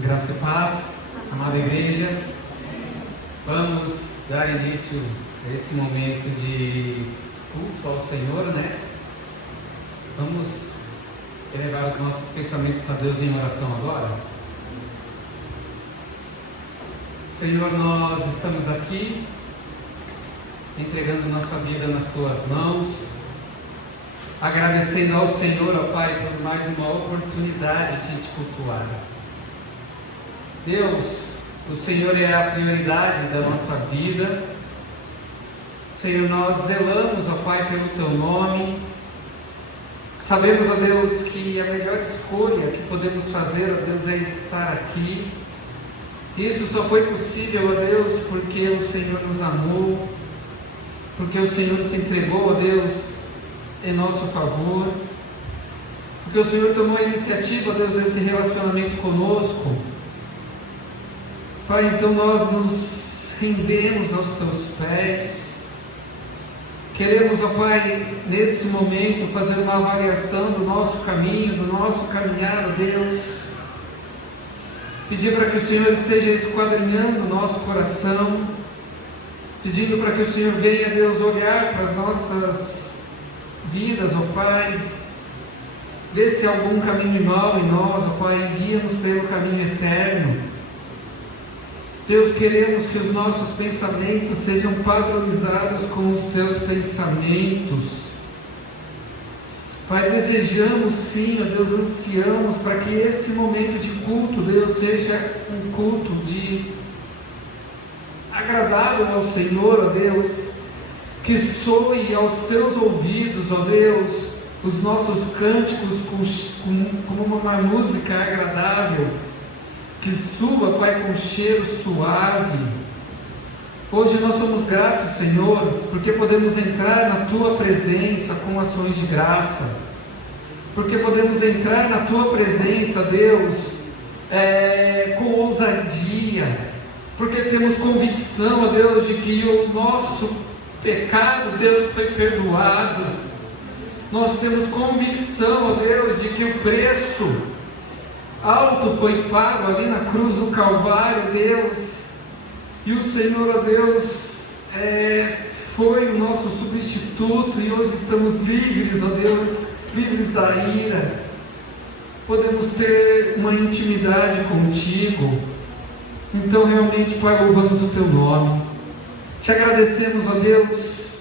Graça e paz, amada igreja. Vamos dar início a esse momento de culto ao Senhor, né? Vamos elevar os nossos pensamentos a Deus em oração agora. Senhor, nós estamos aqui entregando nossa vida nas Tuas mãos, agradecendo ao Senhor, ó Pai, por mais uma oportunidade de Te cultuar. Deus, o Senhor é a prioridade da nossa vida. Senhor, nós zelamos, ó Pai, pelo Teu nome. Sabemos, ó Deus, que a melhor escolha que podemos fazer, ó Deus, é estar aqui. Isso só foi possível, ó Deus, porque o Senhor nos amou, porque o Senhor se entregou, ó Deus, em nosso favor, porque o Senhor tomou a iniciativa, ó Deus, desse relacionamento conosco. Pai, então nós nos rendemos aos Teus pés. Queremos, ó Pai, nesse momento fazer uma avaliação do nosso caminho, do nosso caminhar, ó Deus. Pedir para que o Senhor esteja esquadrinhando o nosso coração, pedindo para que o Senhor venha, Deus, olhar para as nossas vidas, ó Pai, vê se há algum caminho mau em nós, ó Pai, e guia-nos pelo caminho eterno. Deus, queremos que os nossos pensamentos sejam padronizados com os Teus pensamentos. Pai, desejamos sim, ó Deus, ansiamos para que esse momento de culto, Deus, seja um culto agradável ao Senhor, ó Deus, que soe aos Teus ouvidos, ó Deus, os nossos cânticos como uma música agradável, que suba, Pai, com cheiro suave. Hoje nós somos gratos, Senhor, porque podemos entrar na Tua presença com ações de graça, porque podemos entrar na Tua presença, Deus, com ousadia, porque temos convicção, ó Deus, de que o nosso pecado, Deus, foi perdoado. Nós temos convicção, ó Deus, de que o preço alto foi pago ali na cruz do Calvário, Deus, e o Senhor, ó Deus, foi o nosso substituto, e hoje estamos livres, ó Deus, livres da ira. Podemos ter uma intimidade contigo. Então realmente, Pai, louvamos o Teu nome, te agradecemos, ó Deus,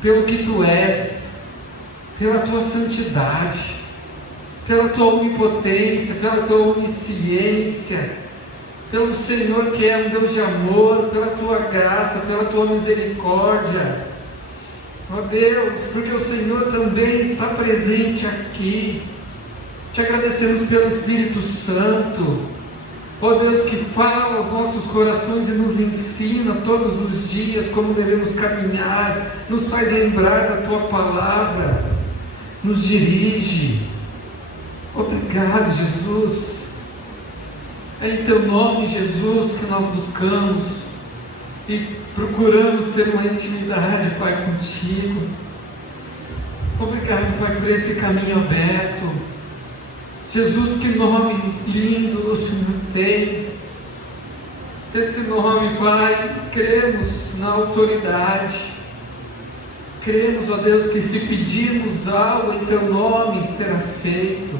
pelo que Tu és, pela Tua santidade, pela Tua onipotência, pela Tua onisciência, pelo Senhor que é um Deus de amor, pela Tua graça, pela Tua misericórdia, ó Deus, porque o Senhor também está presente aqui. Te agradecemos pelo Espírito Santo, ó Deus, que fala aos nossos corações e nos ensina todos os dias como devemos caminhar, nos faz lembrar da Tua palavra, nos dirige. Obrigado, Jesus. É em Teu nome, Jesus, que nós buscamos e procuramos ter uma intimidade, Pai, contigo. Obrigado, Pai, por esse caminho aberto. Jesus, que nome lindo o Senhor tem. Esse nome, Pai, cremos na autoridade. Cremos, ó Deus, que se pedirmos algo em Teu nome, será feito.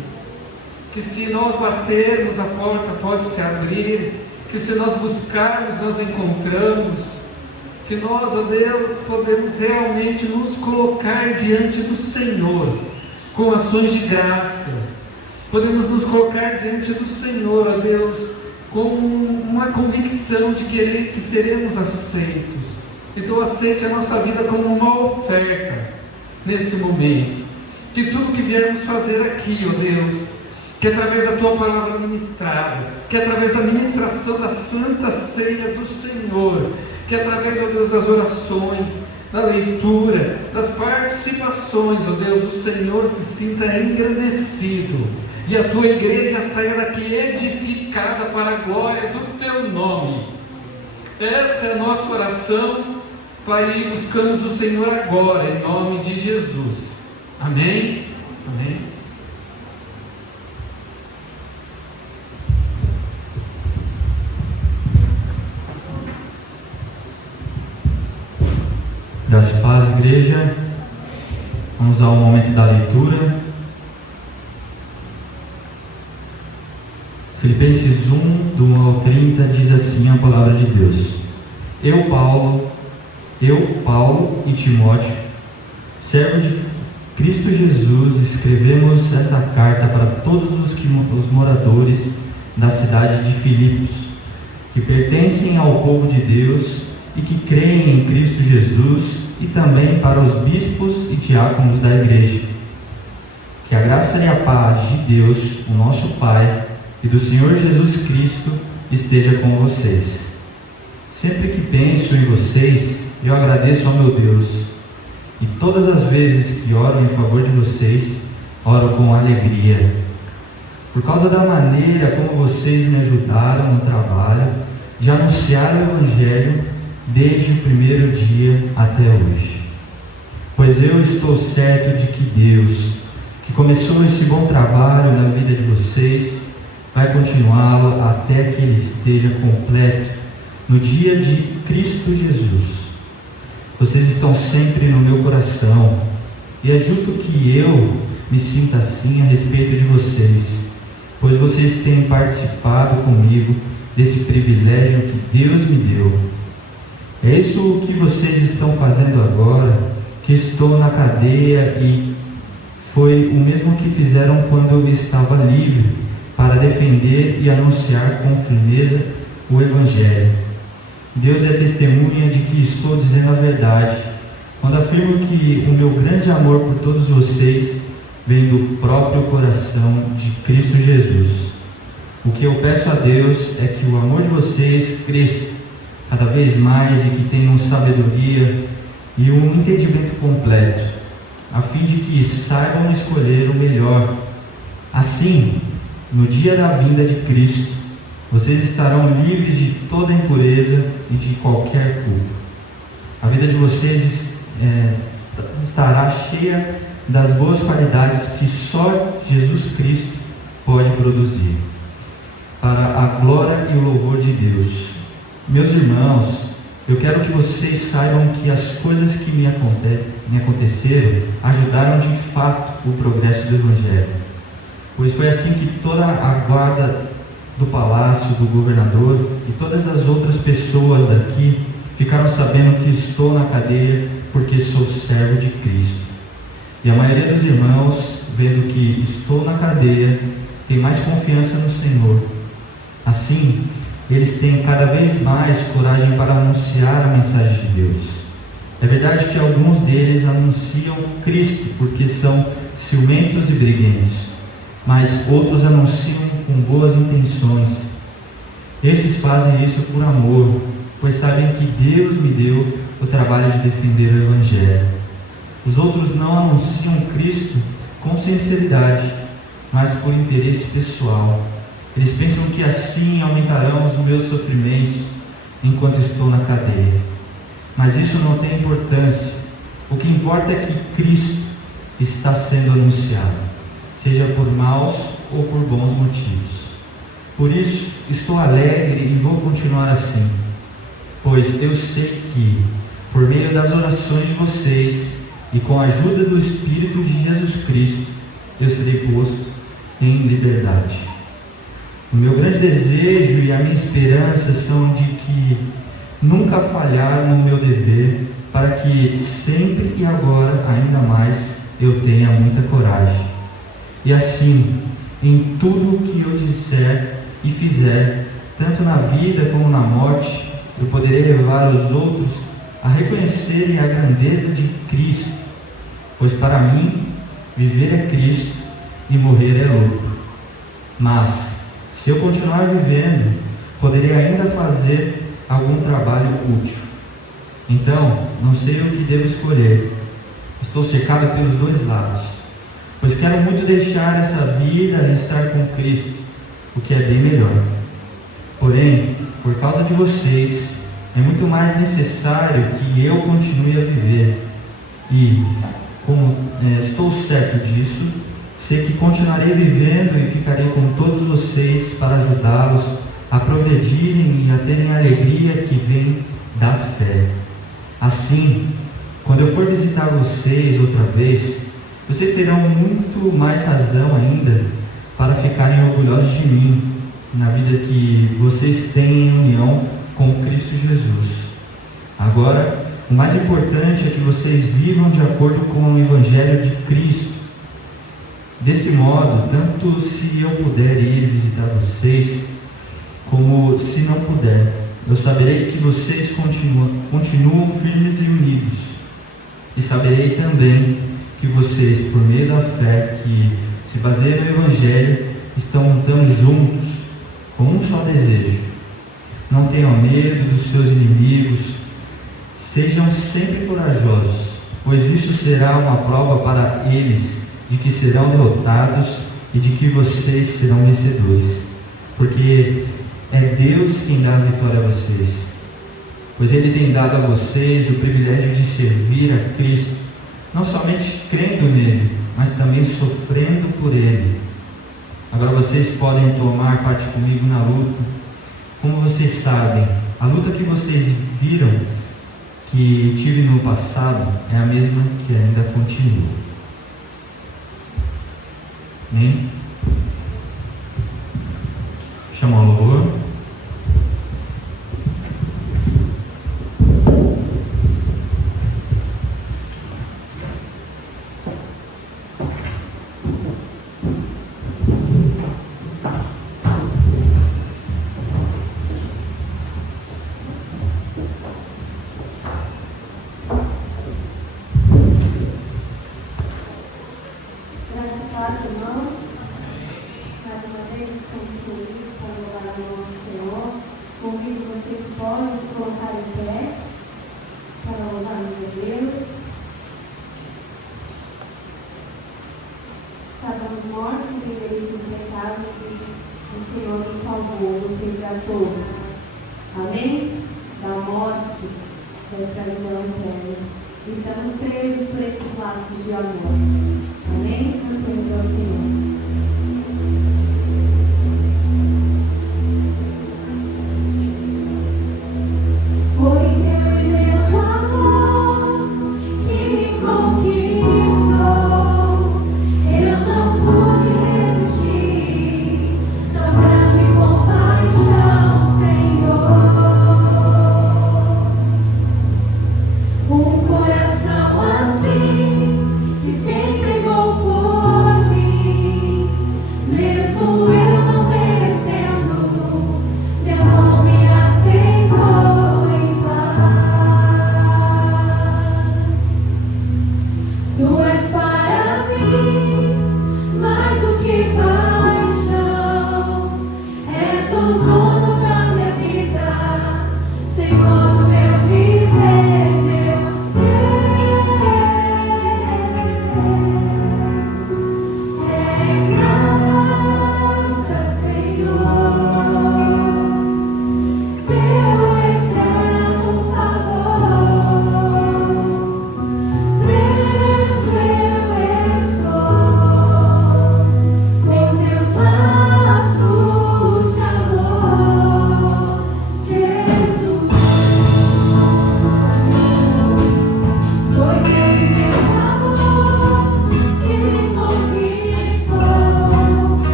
Que se nós batermos, a porta pode se abrir, que se nós buscarmos, nós encontramos, que nós, ó Deus, podemos realmente nos colocar diante do Senhor, com ações de graças, podemos nos colocar diante do Senhor, ó Deus, com uma convicção de querer que seremos aceitos. Então aceite a nossa vida como uma oferta, nesse momento, que tudo que viermos fazer aqui, ó Deus, que através da Tua palavra ministrada, que através da ministração da Santa Ceia do Senhor, que através, ó Deus, das orações, da leitura, das participações, ó Deus, o Senhor se sinta engrandecido, e a Tua igreja saia daqui edificada para a glória do Teu nome. Essa é a nossa oração, Pai, e buscamos o Senhor agora, em nome de Jesus. Amém? Amém. Graças e paz, igreja. Vamos ao momento da leitura. Filipenses 1, do 1 ao 30, diz assim a palavra de Deus: Eu, Paulo e Timóteo, servo de Cristo Jesus, escrevemos esta carta para todos os moradores da cidade de Filipos, que pertencem ao povo de Deus e que creem em Cristo Jesus, e também para os bispos e diáconos da igreja. Que a graça e a paz de Deus, o nosso Pai, e do Senhor Jesus Cristo esteja com vocês. Sempre que penso em vocês, eu agradeço ao meu Deus, e todas as vezes que oro em favor de vocês, oro com alegria, por causa da maneira como vocês me ajudaram no trabalho de anunciar o Evangelho desde o primeiro dia até hoje. Pois eu estou certo de que Deus, que começou esse bom trabalho na vida de vocês, vai continuá-lo até que ele esteja completo no dia de Cristo Jesus. Vocês estão sempre no meu coração, e é justo que eu me sinta assim a respeito de vocês, pois vocês têm participado comigo desse privilégio que Deus me deu. É isso que vocês estão fazendo agora, que estou na cadeia, e foi o mesmo que fizeram quando eu estava livre, para defender e anunciar com firmeza o Evangelho. Deus é testemunha de que estou dizendo a verdade, quando afirmo que o meu grande amor por todos vocês vem do próprio coração de Cristo Jesus. O que eu peço a Deus é que o amor de vocês cresça cada vez mais e que tenham sabedoria e um entendimento completo, a fim de que saibam escolher o melhor. Assim, no dia da vinda de Cristo, vocês estarão livres de toda impureza e de qualquer culpa. A vida de vocês estará cheia das boas qualidades que só Jesus Cristo pode produzir, para a glória e o louvor de Deus. Meus irmãos, eu quero que vocês saibam que as coisas que me aconteceram ajudaram de fato o progresso do Evangelho. Pois foi assim que toda a guarda do palácio do governador e todas as outras pessoas daqui ficaram sabendo que estou na cadeia porque sou servo de Cristo. E a maioria dos irmãos, vendo que estou na cadeia, tem mais confiança no Senhor. Assim, eles têm cada vez mais coragem para anunciar a mensagem de Deus. É verdade que alguns deles anunciam Cristo porque são ciumentos e briguentos, mas outros anunciam com boas intenções. Esses fazem isso por amor, pois sabem que Deus me deu o trabalho de defender o Evangelho. Os outros não anunciam Cristo com sinceridade, mas por interesse pessoal. Eles pensam que assim aumentarão os meus sofrimentos enquanto estou na cadeia. Mas isso não tem importância. O que importa é que Cristo está sendo anunciado, seja por maus ou por bons motivos. Por isso, estou alegre e vou continuar assim, pois eu sei que, por meio das orações de vocês e com a ajuda do Espírito de Jesus Cristo, eu serei posto em liberdade. O meu grande desejo e a minha esperança são de que nunca falhar no meu dever, para que sempre e agora, ainda mais, eu tenha muita coragem. E assim, em tudo o que eu disser e fizer, tanto na vida como na morte, eu poderei levar os outros a reconhecerem a grandeza de Cristo, pois para mim, viver é Cristo e morrer é lucro. Mas, se eu continuar vivendo, poderei ainda fazer algum trabalho útil. Então, não sei o que devo escolher. Estou cercado pelos dois lados, pois quero muito deixar essa vida e estar com Cristo, o que é bem melhor. Porém, por causa de vocês, é muito mais necessário que eu continue a viver. E, como estou certo disso, sei que continuarei vivendo e ficarei com todos vocês para ajudá-los a progredirem e a terem a alegria que vem da fé. Assim, Quando eu for visitar vocês outra vez, vocês terão muito mais razão ainda para ficarem orgulhosos de mim na vida que vocês têm em união com Cristo Jesus. Agora, o mais importante é que vocês vivam de acordo com o Evangelho de Cristo. Desse modo, tanto se eu puder ir visitar vocês, como se não puder, eu saberei que vocês continuam firmes e unidos. E saberei também que vocês, por meio da fé que se baseia no Evangelho, estão lutando juntos, com um só desejo. Não tenham medo dos seus inimigos, sejam sempre corajosos, pois isso será uma prova para eles de que serão derrotados e de que vocês serão vencedores, porque é Deus quem dá a vitória a vocês, pois Ele tem dado a vocês o privilégio de servir a Cristo, não somente crendo nele, mas também sofrendo por Ele. Agora vocês podem tomar parte comigo na luta. Como vocês sabem, a luta que vocês viram que tive no passado é a mesma que ainda continua. Amém? Chama o louvor. Estávamos mortos em delitos e pecados e o Senhor nos salvou, nos resgatou. Amém? Da morte, da escravidão eterna. Estamos presos por esses laços de amor. Amém? Cantemos ao Senhor. Coração assim que se entregou por mim.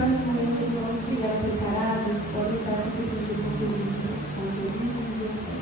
próximos irmãos que estiverem preparados podem estar contribuindo com seus dízimos e ofertas.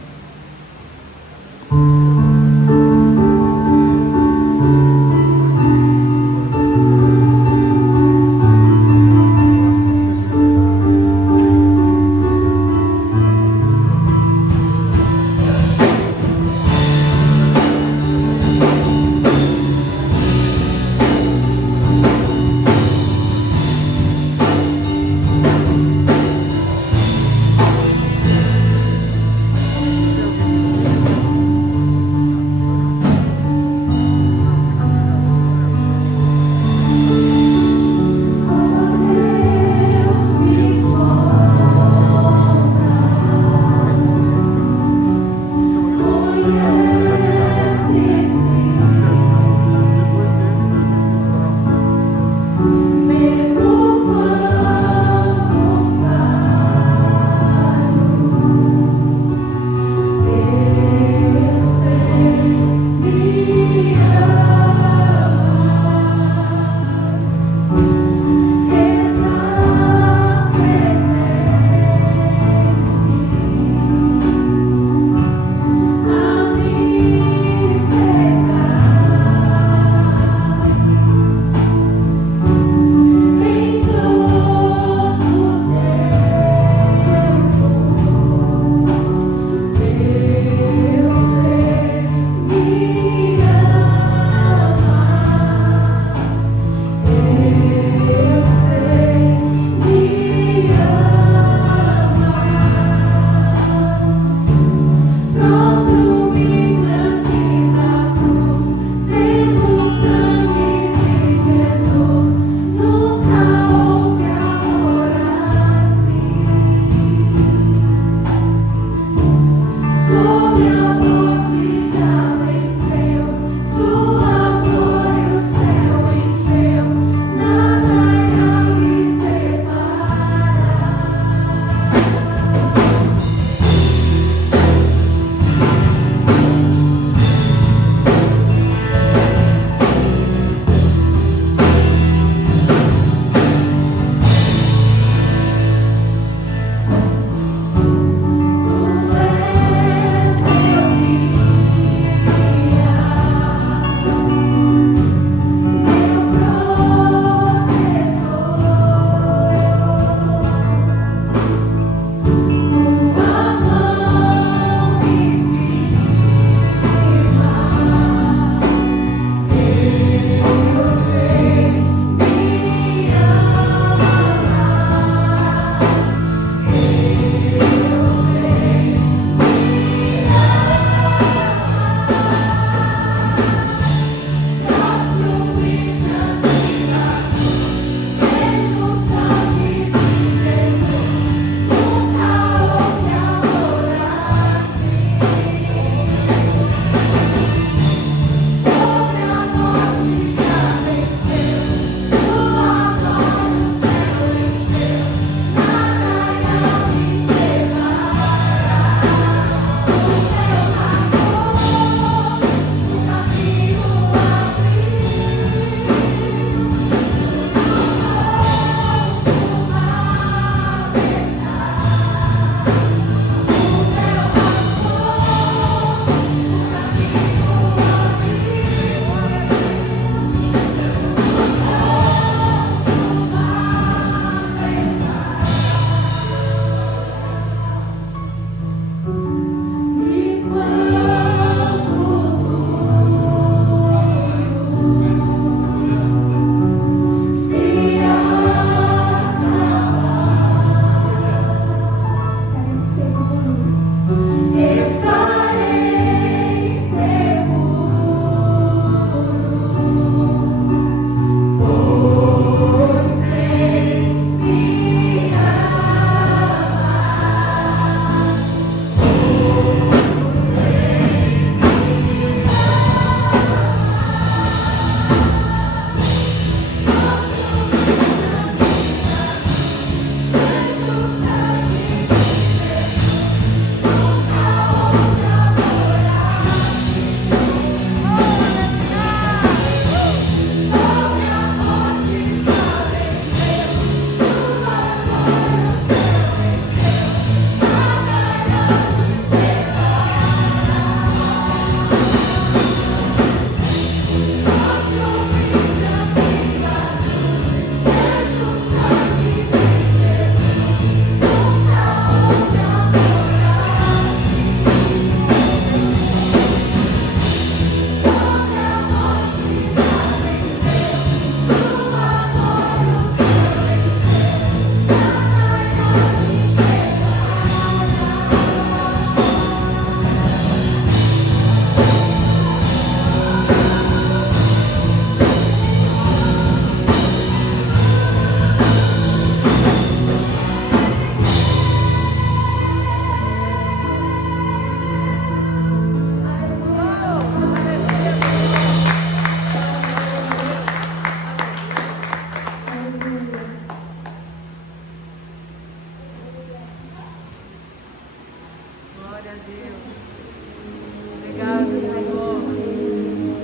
Obrigado, Senhor.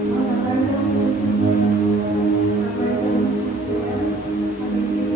Nós aguardamos esse dia. Aguardamos com esperança, alegria,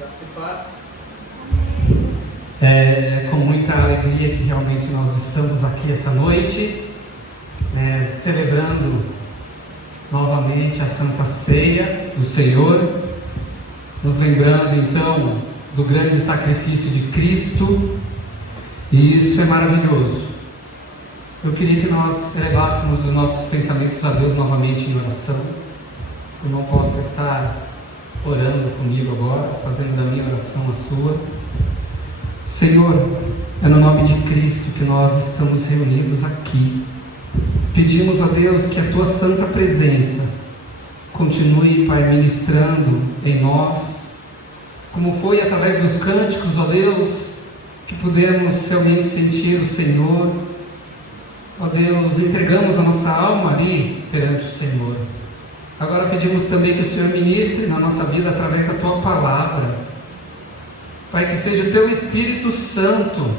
Graça e paz. É com muita alegria que realmente nós estamos aqui essa noite, celebrando novamente a Santa Ceia do Senhor, nos lembrando então do grande sacrifício de Cristo, e isso é maravilhoso. Eu queria que nós elevássemos os nossos pensamentos a Deus novamente em oração. O irmão possa estar orando comigo agora, fazendo da minha oração a sua. Senhor, é no nome de Cristo que nós estamos reunidos aqui. Pedimos a Deus que a Tua santa presença continue, Pai, ministrando em nós, como foi através dos cânticos, ó Deus, que pudemos realmente sentir o Senhor. Ó Deus, entregamos a nossa alma ali perante o Senhor. Agora pedimos também que o Senhor ministre na nossa vida através da Tua palavra. Pai, que seja o Teu Espírito Santo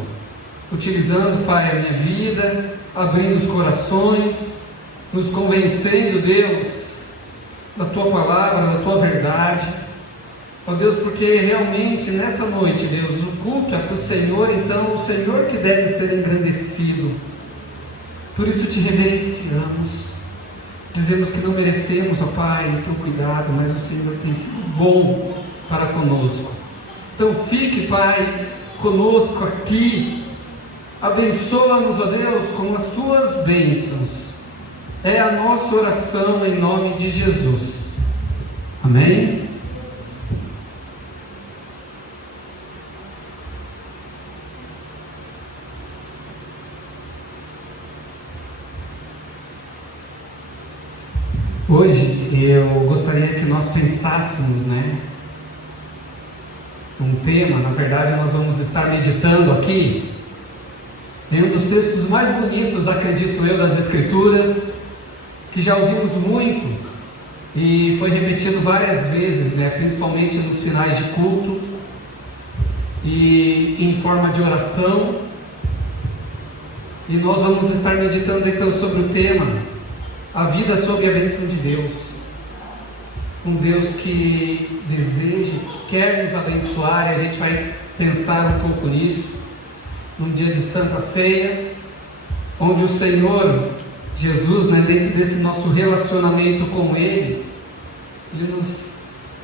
utilizando, Pai, a minha vida, abrindo os corações, nos convencendo, Deus, da Tua palavra, da Tua verdade. Ó Deus, porque realmente nessa noite, Deus, o culto é para o Senhor, então o Senhor que deve ser engrandecido. Por isso te reverenciamos, dizemos que não merecemos, ó Pai, o Teu cuidado, mas o Senhor tem sido bom para conosco. Então fique, Pai, conosco aqui, abençoa-nos, ó Deus, com as Tuas bênçãos. É a nossa oração em nome de Jesus. Amém? Hoje eu gostaria que nós pensássemos, um tema. Na verdade nós vamos estar meditando aqui em um dos textos mais bonitos, acredito eu, das Escrituras, que já ouvimos muito e foi repetido várias vezes, principalmente nos finais de culto e em forma de oração. E nós vamos estar meditando então sobre o tema a vida sob a bênção de Deus. Um Deus que deseja, quer nos abençoar, e a gente vai pensar um pouco nisso, num dia de Santa Ceia, onde o Senhor Jesus, dentro desse nosso relacionamento com Ele, Ele nos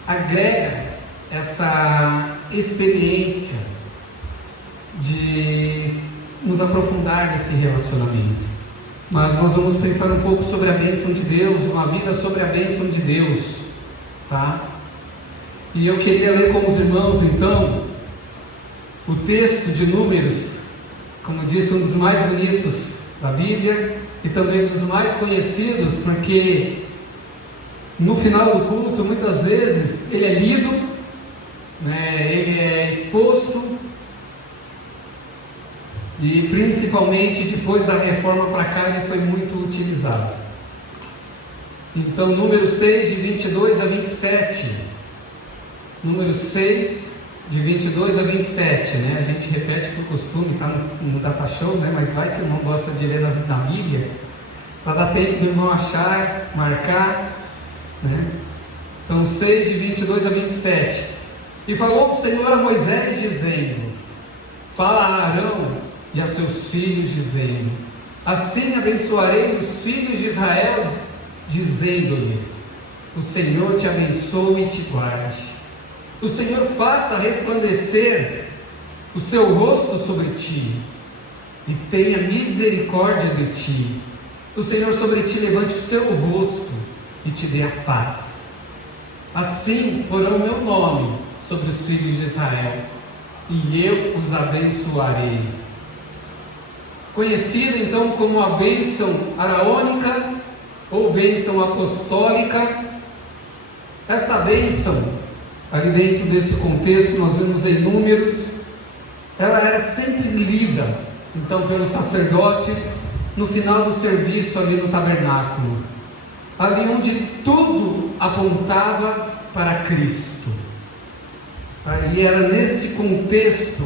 agrega essa experiência de nos aprofundar nesse relacionamento. Mas nós vamos pensar um pouco sobre a bênção de Deus, uma vida sobre a bênção de Deus, tá? E eu queria ler com os irmãos então o texto de Números, como disse, um dos mais bonitos da Bíblia e também um dos mais conhecidos, porque no final do culto muitas vezes ele é lido, ele é exposto, e principalmente depois da reforma para cá ele foi muito utilizado. Então, Números 6, de 22 a 27. Números 6, de 22 a 27. A gente repete por costume, está no data show, mas vai que o irmão gosta de ler na Bíblia, para dar tempo do irmão achar, marcar. Então, 6, de 22 a 27. E falou o Senhor a Moisés, dizendo: fala a Arão e a seus filhos, dizendo: assim abençoarei os filhos de Israel, dizendo-lhes: o Senhor te abençoe e te guarde. O Senhor faça resplandecer o seu rosto sobre ti e tenha misericórdia de ti. O Senhor sobre ti levante o seu rosto e te dê a paz. Assim porão meu nome sobre os filhos de Israel, e eu os abençoarei. Conhecido então como a bênção araônica ou bênção apostólica. Esta bênção, ali dentro desse contexto, nós vemos em Números, ela era sempre lida então pelos sacerdotes no final do serviço ali no tabernáculo, ali onde tudo apontava para Cristo. Ali era nesse contexto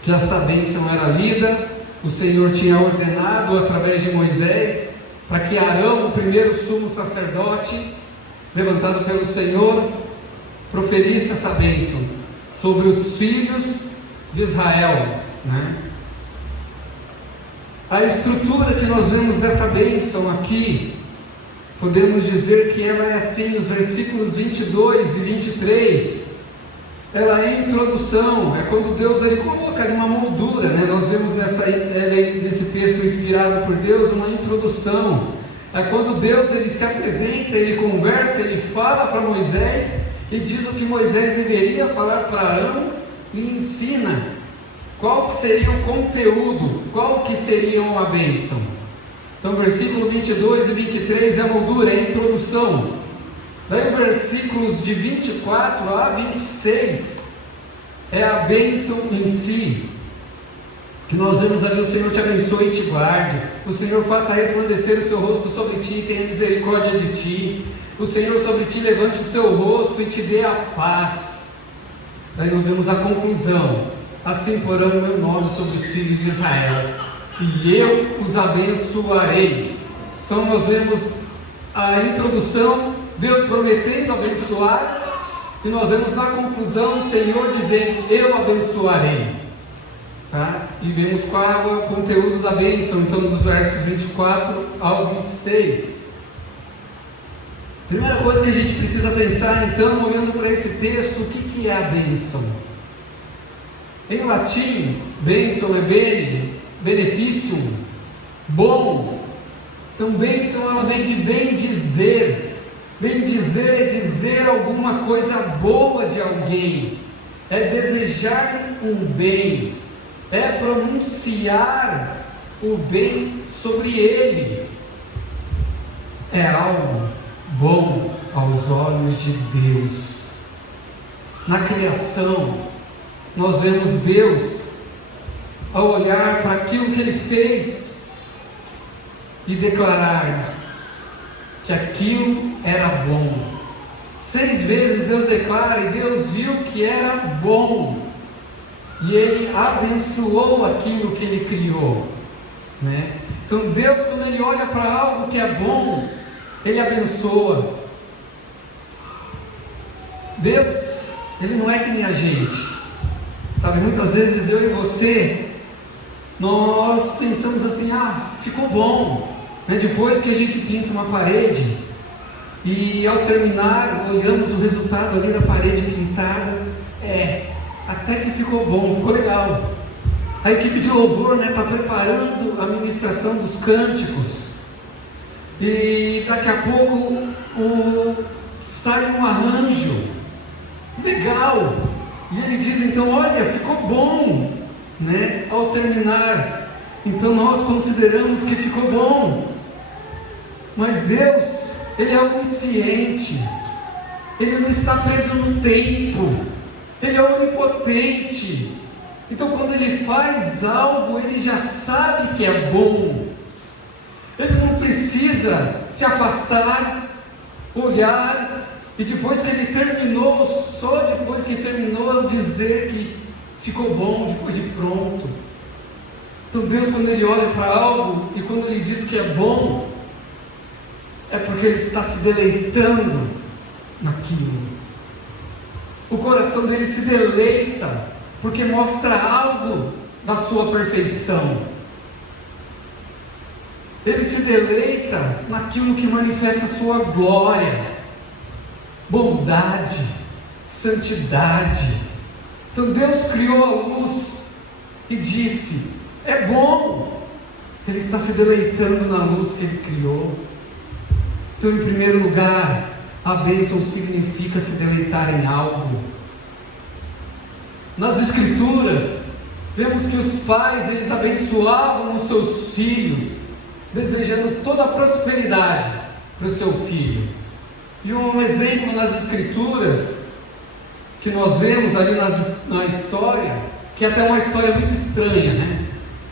que essa bênção era lida. O Senhor tinha ordenado através de Moisés para que Arão, o primeiro sumo sacerdote levantado pelo Senhor, proferisse essa bênção sobre os filhos de Israel, né? A estrutura que nós vemos dessa bênção aqui, podemos dizer que ela é assim, nos versículos 22 e 23, ela é introdução, é quando Deus ele coloca ali uma moldura, né? Nós vemos nesse texto inspirado por Deus uma introdução, é quando Deus ele se apresenta, ele conversa, ele fala para Moisés e diz o que Moisés deveria falar para Arão e ensina qual que seria o conteúdo, qual que seria uma bênção. Então versículo 22 e 23 é a moldura, é a introdução. Daí versículos de 24 a 26 é a bênção em si, que nós vemos ali: o Senhor te abençoe e te guarde, o Senhor faça resplandecer o seu rosto sobre ti e tenha misericórdia de ti, o Senhor sobre ti levante o seu rosto e te dê a paz. Daí nós vemos a conclusão: assim porão o meu nome sobre os filhos de Israel, e eu os abençoarei. Então nós vemos a introdução, Deus prometendo abençoar, e nós vemos na conclusão o Senhor dizendo: eu abençoarei, tá? E vemos qual é o conteúdo da bênção, então dos versos 24 ao 26. Primeira coisa que a gente precisa pensar, então, olhando para esse texto, o que é a bênção? Em latim, bênção é bene, benefício, bom. Então bênção ela vem de bem dizer. Bem dizer é dizer alguma coisa boa de alguém, é desejar um bem, é pronunciar o bem sobre ele, é algo bom aos olhos de Deus. Na criação, nós vemos Deus, ao olhar para aquilo que Ele fez e declarar que aquilo era bom. 6 vezes Deus declara e Deus viu que era bom, e Ele abençoou aquilo que Ele criou, né? Então Deus, quando Ele olha para algo que é bom, Ele abençoa. Deus, Ele não é que nem a gente, sabe? Muitas vezes eu e você, nós pensamos assim: ficou bom, né? Depois que a gente pinta uma parede e ao terminar olhamos o resultado ali da parede pintada, até que ficou bom, ficou legal. A equipe de louvor, né, está preparando a ministração dos cânticos, e daqui a pouco sai um arranjo legal, e ele diz então: olha, ficou bom, né? Ao terminar, então nós consideramos que ficou bom, mas Deus, Ele é onisciente, Ele não está preso no tempo, Ele é onipotente. Então quando Ele faz algo, Ele já sabe que é bom, Ele não precisa se afastar, olhar, e depois que Ele terminou, só depois que terminou, dizer que ficou bom, depois de pronto. Então Deus, quando Ele olha para algo, e quando Ele diz que é bom, é porque Ele está se deleitando naquilo. O coração dele se deleita, porque mostra algo da sua perfeição. Ele se deleita naquilo que manifesta a sua glória, bondade, santidade. Então Deus criou a luz e disse: é bom. Ele está se deleitando na luz que Ele criou. Então, em primeiro lugar, a bênção significa se deleitar em algo. Nas Escrituras, vemos que os pais, eles abençoavam os seus filhos, desejando toda a prosperidade para o seu filho. E um exemplo nas Escrituras, que nós vemos ali na história, que é até uma história muito estranha, né?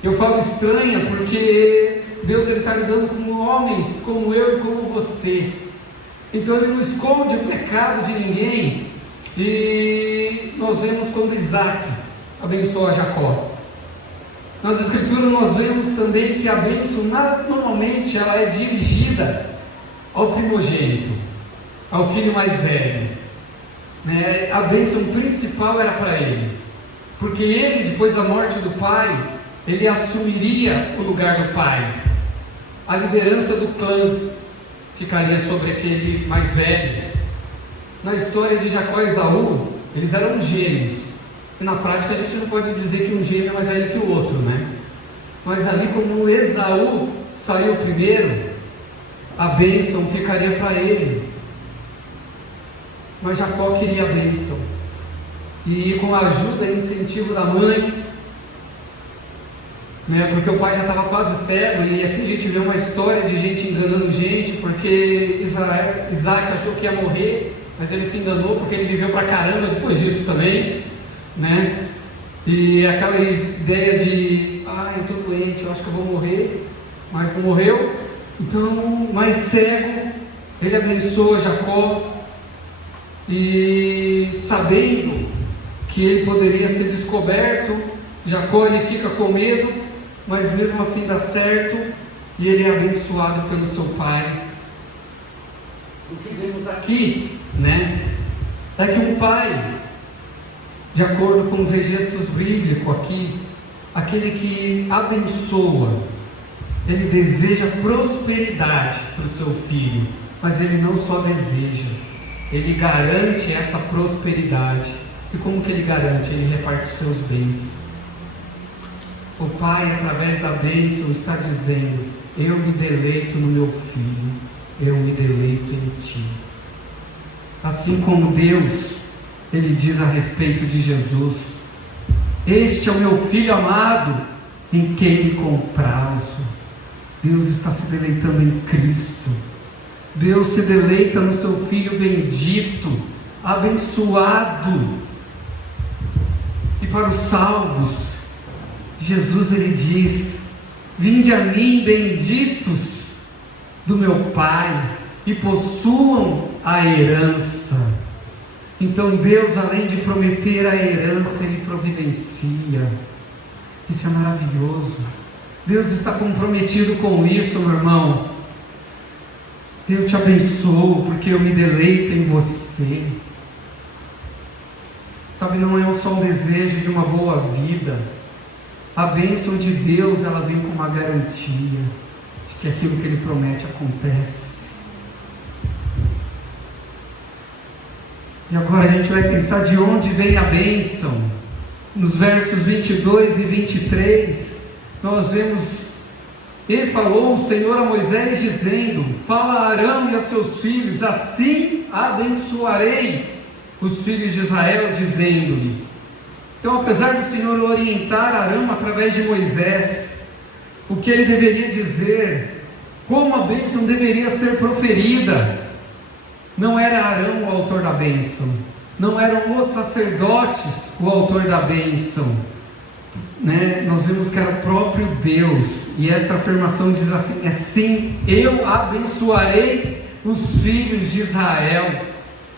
Eu falo estranha porque Deus está lidando com homens como eu e como você. Então Ele não esconde o pecado de ninguém. E nós vemos quando Isaac abençoa Jacó. Nas Escrituras nós vemos também que a bênção normalmente ela é dirigida ao primogênito, ao filho mais velho. né? A bênção principal era para ele, porque ele, depois da morte do pai, ele assumiria o lugar do pai. A liderança do clã ficaria sobre aquele mais velho. Na história de Jacó e Esaú, eles eram gêmeos, e na prática a gente não pode dizer que um gêmeo é mais velho que o outro, né? Mas ali, como Esaú saiu primeiro, a bênção ficaria para ele. Mas Jacó queria a bênção, e com a ajuda e incentivo da mãe, né, porque o pai já estava quase cego, e aqui a gente vê uma história de gente enganando gente, porque Isaac achou que ia morrer, mas ele se enganou, porque ele viveu pra caramba depois disso também, né? E aquela ideia de, eu estou doente, eu acho que eu vou morrer, mas não morreu. Então, mais cego, ele abençoa Jacó, e sabendo que ele poderia ser descoberto, Jacó ele fica com medo, mas mesmo assim dá certo, e ele é abençoado pelo seu pai. O que vemos aqui, né, é que um pai, de acordo com os registros bíblicos aqui, aquele que abençoa, ele deseja prosperidade para o seu filho, mas ele não só deseja, ele garante essa prosperidade. E como que ele garante? Ele reparte os seus bens. O pai, através da bênção, está dizendo: eu me deleito no meu filho, eu me deleito em ti. Assim como Deus, ele diz a respeito de Jesus: este é o meu filho amado, em quem me comprazo. Deus está se deleitando em Cristo. Deus se deleita no seu filho bendito, abençoado. E para os salvos, Jesus ele diz: vinde a mim, benditos do meu Pai, e possuam a herança. Então Deus, além de prometer a herança, ele providencia. Isso é maravilhoso. Deus está comprometido com isso, meu irmão. Eu te abençoo porque eu me deleito em você. Sabe, não é só um desejo de uma boa vida. A bênção de Deus, ela vem com uma garantia de que aquilo que Ele promete acontece. E agora a gente vai pensar de onde vem a bênção. Nos versos 22 e 23, nós vemos: e falou o Senhor a Moisés dizendo: fala a Arão e a seus filhos, assim abençoarei os filhos de Israel, dizendo-lhe. Então, apesar do Senhor orientar Arão através de Moisés, o que ele deveria dizer, como a bênção deveria ser proferida, não era Arão o autor da bênção, não eram os sacerdotes o autor da bênção, né? Nós vemos que era o próprio Deus, e esta afirmação diz assim: assim eu abençoarei os filhos de Israel.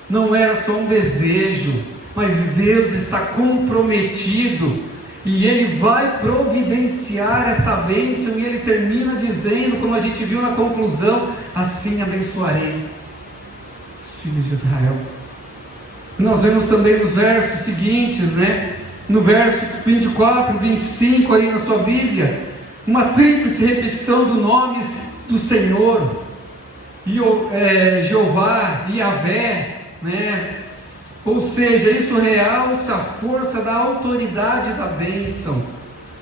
Não era só um desejo, mas Deus está comprometido, e Ele vai providenciar essa bênção, e Ele termina dizendo, como a gente viu na conclusão: assim abençoarei os filhos de Israel. Nós vemos também nos versos seguintes, né? No verso 24 e 25 aí na sua Bíblia, uma tríplice repetição do nome do Senhor, Jeová, Yahvé, né? Ou seja, isso realça a força da autoridade da bênção.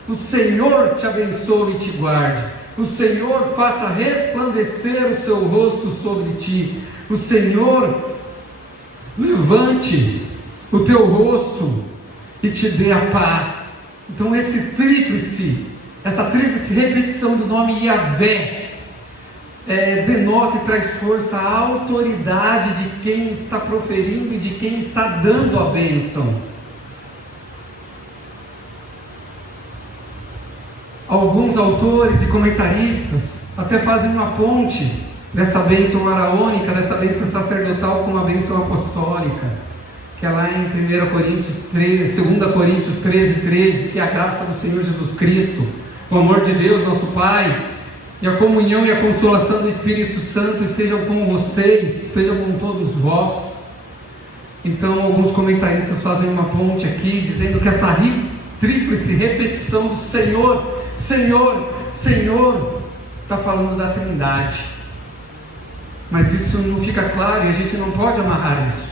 O Senhor te abençoe e te guarde. O Senhor faça resplandecer o seu rosto sobre ti. O Senhor levante o teu rosto e te dê a paz. Então essa tríplice repetição do nome Yahvé denota e traz força à autoridade de quem está proferindo e de quem está dando a bênção. Alguns autores e comentaristas até fazem uma ponte dessa bênção araônica, dessa bênção sacerdotal, com a bênção apostólica, que é lá em 2 Coríntios 13, que é a graça do Senhor Jesus Cristo, o amor de Deus nosso Pai, e a comunhão e a consolação do Espírito Santo estejam com vocês, estejam com todos vós. Então alguns comentaristas fazem uma ponte aqui, dizendo que essa tríplice repetição do Senhor, Senhor, Senhor, está falando da Trindade. Mas isso não fica claro e a gente não pode amarrar isso.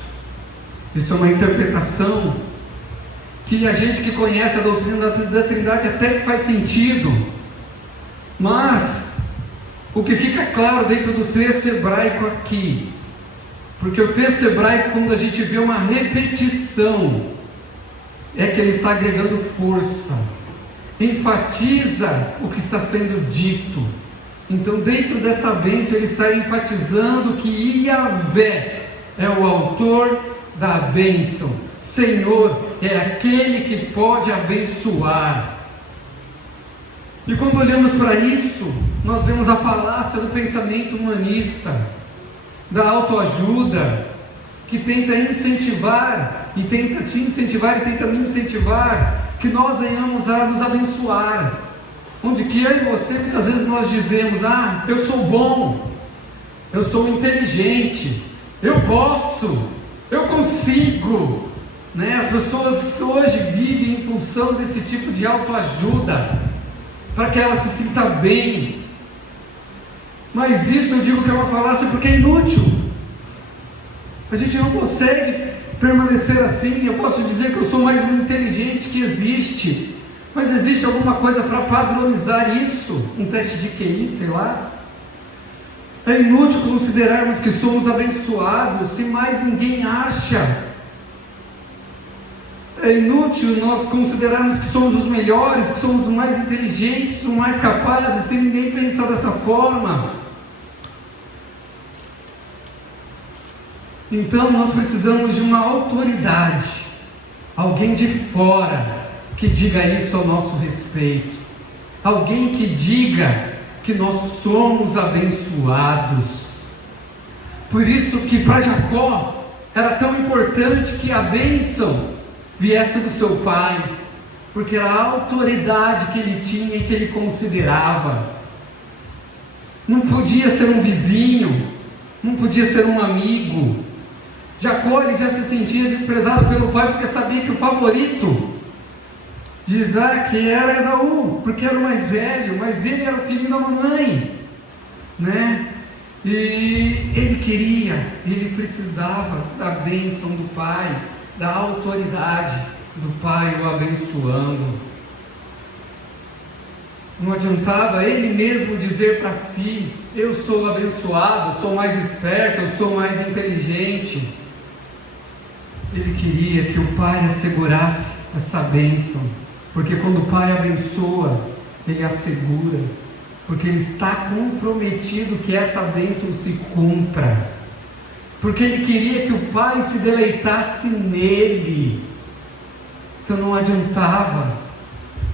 Isso é uma interpretação que a gente que conhece a doutrina da Trindade até que faz sentido. Mas o que fica claro dentro do texto hebraico aqui, porque o texto hebraico, quando a gente vê uma repetição, é que ele está agregando força, enfatiza o que está sendo dito. Então, dentro dessa bênção, ele está enfatizando que Yahvé é o autor da bênção. Senhor é aquele que pode abençoar. E quando olhamos para isso, nós vemos a falácia do pensamento humanista, da autoajuda, que tenta incentivar, e tenta te incentivar, e tenta me incentivar, que nós venhamos a nos abençoar. Onde que eu e você, muitas vezes nós dizemos, eu sou bom, eu sou inteligente, eu posso, eu consigo, né? As pessoas hoje vivem em função desse tipo de autoajuda, para que ela se sinta bem. Mas isso eu digo que é uma falácia porque é inútil. A gente não consegue permanecer assim. Eu posso dizer que eu sou mais inteligente que existe, mas existe alguma coisa para padronizar isso? Um teste de QI, sei lá? É inútil considerarmos que somos abençoados se mais ninguém acha. É inútil nós considerarmos que somos os melhores, que somos os mais inteligentes, os mais capazes, sem ninguém pensar dessa forma. Então nós precisamos de uma autoridade, alguém de fora, que diga isso ao nosso respeito, alguém que diga que nós somos abençoados. Por isso que para Jacó era tão importante que a bênção viesse do seu pai, porque era a autoridade que ele tinha e que ele considerava. Não podia ser um vizinho, não podia ser um amigo. Jacó, ele já se sentia desprezado pelo pai, porque sabia que o favorito de Isaac era Esaú, porque era o mais velho, mas ele era o filho da mamãe, né? E ele precisava da bênção do pai, da autoridade do pai o abençoando. Não adiantava ele mesmo dizer para si, eu sou abençoado, sou mais esperto, eu sou mais inteligente. Ele queria que o pai assegurasse essa bênção, porque quando o pai abençoa, ele assegura, porque ele está comprometido que essa bênção se cumpra, porque ele queria que o pai se deleitasse nele. Então não adiantava,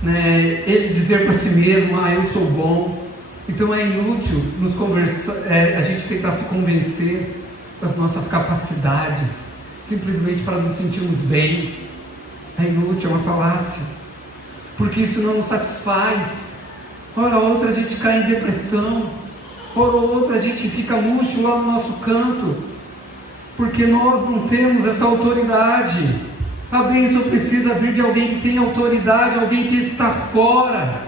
né, ele dizer para si mesmo, eu sou bom. Então é inútil a gente tentar se convencer das nossas capacidades, simplesmente para nos sentirmos bem. É inútil, é uma falácia, porque isso não nos satisfaz. Hora ou outra a gente cai em depressão, hora ou outra a gente fica murcho lá no nosso canto, porque nós não temos essa autoridade. A bênção precisa vir de alguém que tem autoridade, alguém que está fora.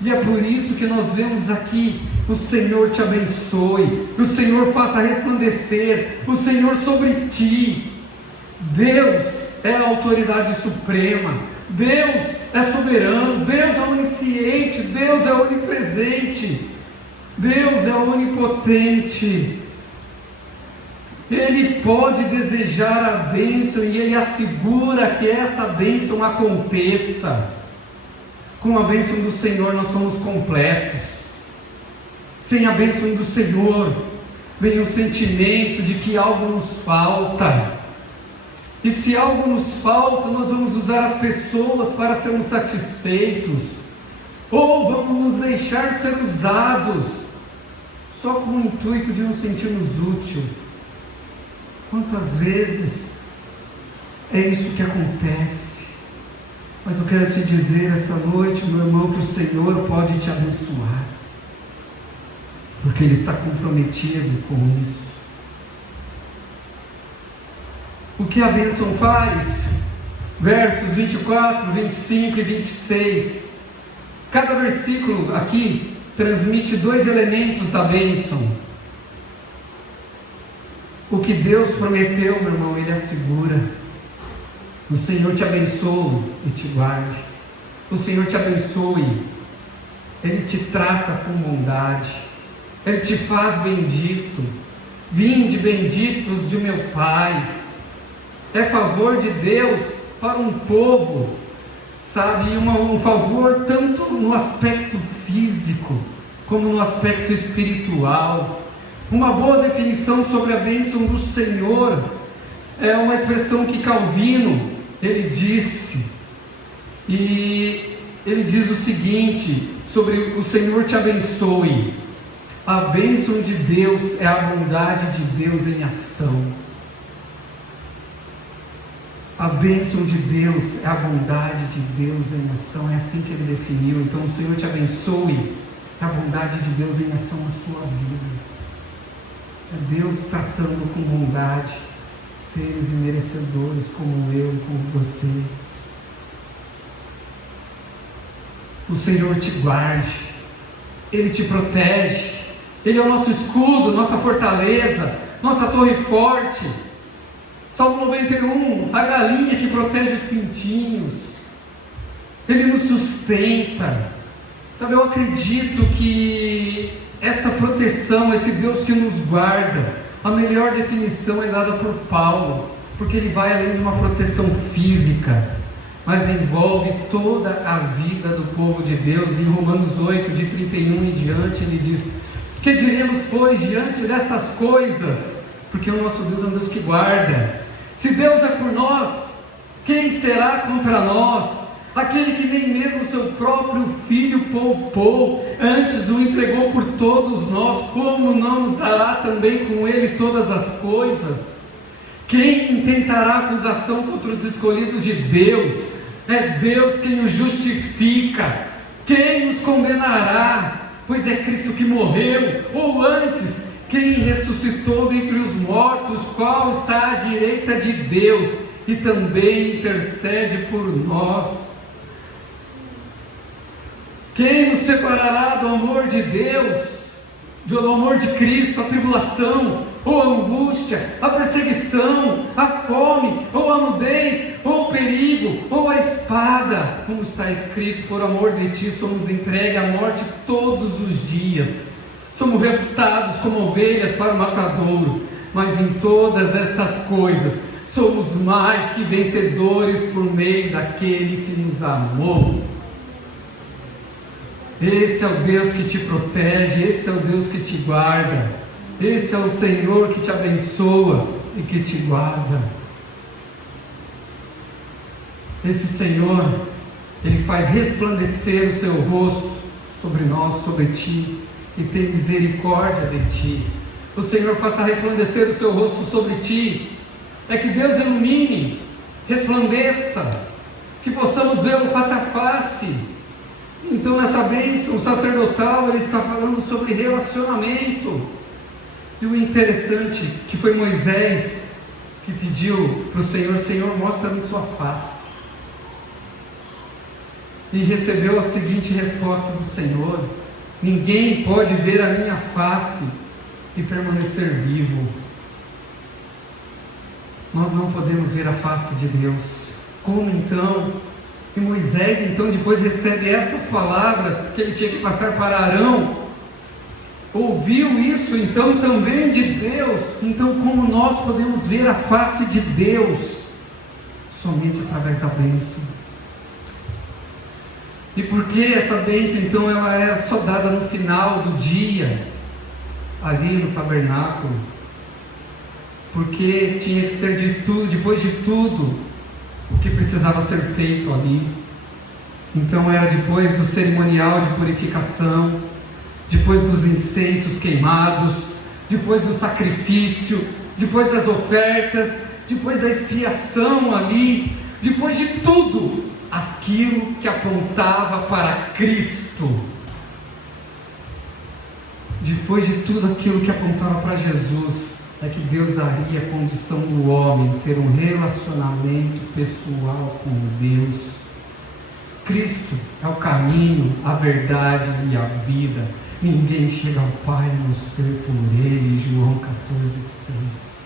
E é por isso que nós vemos aqui, o Senhor te abençoe, o Senhor faça resplandecer, o Senhor sobre ti. Deus é a autoridade suprema, Deus é soberano, Deus é onisciente, Deus é onipresente, Deus é onipotente. Ele pode desejar a bênção e Ele assegura que essa bênção aconteça. Com a bênção do Senhor nós somos completos. Sem a bênção do Senhor vem o sentimento de que algo nos falta. E se algo nos falta, nós vamos usar as pessoas para sermos satisfeitos, ou vamos nos deixar ser usados só com o intuito de nos sentirmos úteis. Quantas vezes é isso que acontece? Mas eu quero te dizer essa noite, meu irmão, que o Senhor pode te abençoar, porque Ele está comprometido com isso. O que a bênção faz? Versos 24, 25 e 26. Cada versículo aqui transmite 2 elementos da bênção. O que Deus prometeu, meu irmão, Ele assegura. O Senhor te abençoe e te guarde. O Senhor te abençoe. Ele te trata com bondade. Ele te faz bendito. Vinde benditos de meu Pai. É favor de Deus para um povo, sabe, um favor tanto no aspecto físico, como no aspecto espiritual. Uma boa definição sobre a bênção do Senhor é uma expressão que Calvino, ele disse, e ele diz o seguinte, sobre o Senhor te abençoe: a bênção de Deus é a bondade de Deus em ação. A bênção de Deus é a bondade de Deus em ação. É assim que ele definiu. Então o Senhor te abençoe, é a bondade de Deus em ação na sua vida. É Deus tratando com bondade seres imerecedores como eu e como você. O Senhor te guarde, Ele te protege, Ele é o nosso escudo, nossa fortaleza, nossa torre forte. Salmo 91, a galinha que protege os pintinhos. Ele nos sustenta. Sabe, eu acredito que esta proteção, esse Deus que nos guarda, a melhor definição é dada por Paulo, porque ele vai além de uma proteção física, mas envolve toda a vida do povo de Deus. Em Romanos 8, de 31 em diante, ele diz: que diremos, pois, diante destas coisas? Porque o nosso Deus é um Deus que guarda. Se Deus é por nós, quem será contra nós? Aquele que nem mesmo seu próprio Filho poupou, antes o entregou por todos nós, como não nos dará também com Ele todas as coisas? Quem intentará acusação contra os escolhidos de Deus? É Deus quem os justifica. Quem nos condenará? Pois é Cristo que morreu, ou antes, quem ressuscitou dentre os mortos, qual está à direita de Deus e também intercede por nós. Quem nos separará do amor de Deus, do amor de Cristo? A tribulação, ou a angústia, a perseguição, a fome, ou a nudez, ou o perigo, ou a espada? Como está escrito: por amor de ti somos entregues à morte todos os dias. Somos reputados como ovelhas para o matadouro, mas em todas estas coisas somos mais que vencedores por meio daquele que nos amou. Esse é o Deus que te protege, esse é o Deus que te guarda, esse é o Senhor que te abençoa e que te guarda. Esse Senhor, Ele faz resplandecer o seu rosto sobre nós, sobre ti, e tem misericórdia de ti. O Senhor faça resplandecer o seu rosto sobre ti. É que Deus ilumine, resplandeça, que possamos vê-lo face a face. Então nessa bênção sacerdotal ele está falando sobre relacionamento. E o interessante que foi Moisés que pediu para o Senhor: Senhor, mostra-me sua face. E recebeu a seguinte resposta do Senhor: ninguém pode ver a minha face e permanecer vivo. Nós não podemos ver a face de Deus. Como então? E Moisés então depois recebe essas palavras que ele tinha que passar para Arão. Ouviu isso então também de Deus. Então como nós podemos ver a face de Deus? Somente através da bênção. E por que essa bênção então ela é só dada no final do dia, ali no tabernáculo? Porque tinha que ser de tudo, depois de tudo o que precisava ser feito ali. Então era depois do cerimonial de purificação, depois dos incensos queimados, depois do sacrifício, depois das ofertas, depois da expiação ali, depois de tudo aquilo que apontava para Cristo, depois de tudo aquilo que apontava para Jesus, é que Deus daria a condição do homem ter um relacionamento pessoal com Deus. Cristo é o caminho, a verdade e a vida. Ninguém chega ao Pai a não ser por Ele. João 14,6.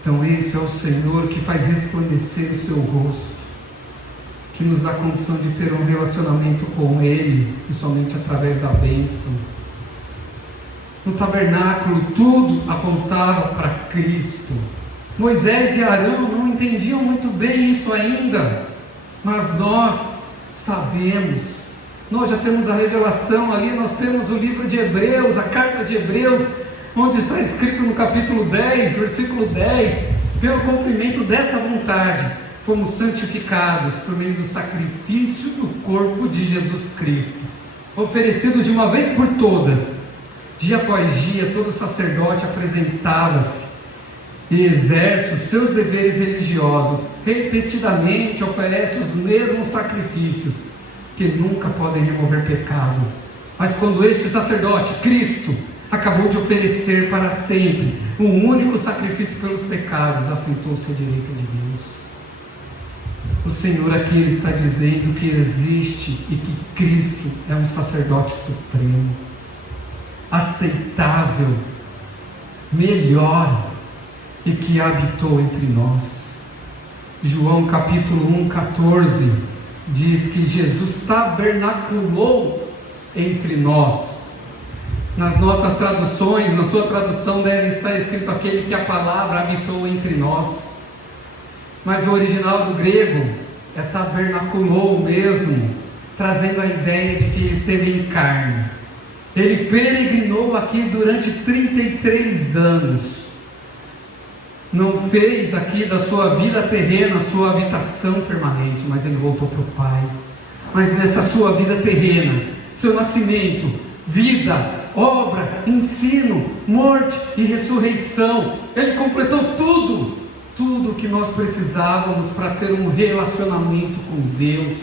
Então esse é o Senhor que faz resplandecer o seu rosto, que nos dá a condição de ter um relacionamento com Ele, e somente através da bênção. No tabernáculo tudo apontava para Cristo. Moisés e Arão não entendiam muito bem isso ainda, mas nós sabemos. Nós já temos a revelação ali, nós temos o livro de Hebreus, a carta de Hebreus, onde está escrito no capítulo 10, versículo 10: pelo cumprimento dessa vontade fomos santificados por meio do sacrifício do corpo de Jesus Cristo, oferecidos de uma vez por todas. Dia após dia, todo sacerdote apresentava-se e exerce os seus deveres religiosos, repetidamente oferece os mesmos sacrifícios, que nunca podem remover pecado. Mas quando este sacerdote, Cristo, acabou de oferecer para sempre um único sacrifício pelos pecados, assentou-se à direita de Deus. O Senhor aqui ele está dizendo que existe e que Cristo é um sacerdote supremo, aceitável, melhor, e que habitou entre nós. João capítulo 1:14 diz que Jesus tabernaculou entre nós. Nas nossas traduções, na sua tradução deve estar escrito aquele que a palavra habitou entre nós, mas o original do grego é tabernaculou mesmo, trazendo a ideia de que ele esteve em carne. Ele peregrinou aqui durante 33 anos, não fez aqui da sua vida terrena sua habitação permanente, mas ele voltou para o Pai. Mas nessa sua vida terrena, seu nascimento, vida, obra, ensino, morte e ressurreição, ele completou tudo que nós precisávamos para ter um relacionamento com Deus.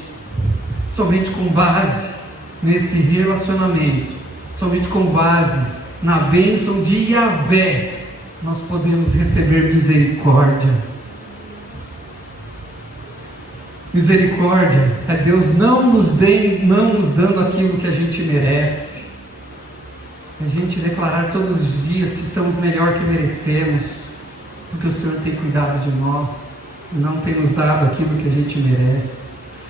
Somente com base nesse relacionamento, somente com base na bênção de Yahvé, nós podemos receber misericórdia. Misericórdia é Deus não nos dando aquilo que a gente merece, a gente declarar todos os dias que estamos melhor que merecemos, porque o Senhor tem cuidado de nós e não tem nos dado aquilo que a gente merece.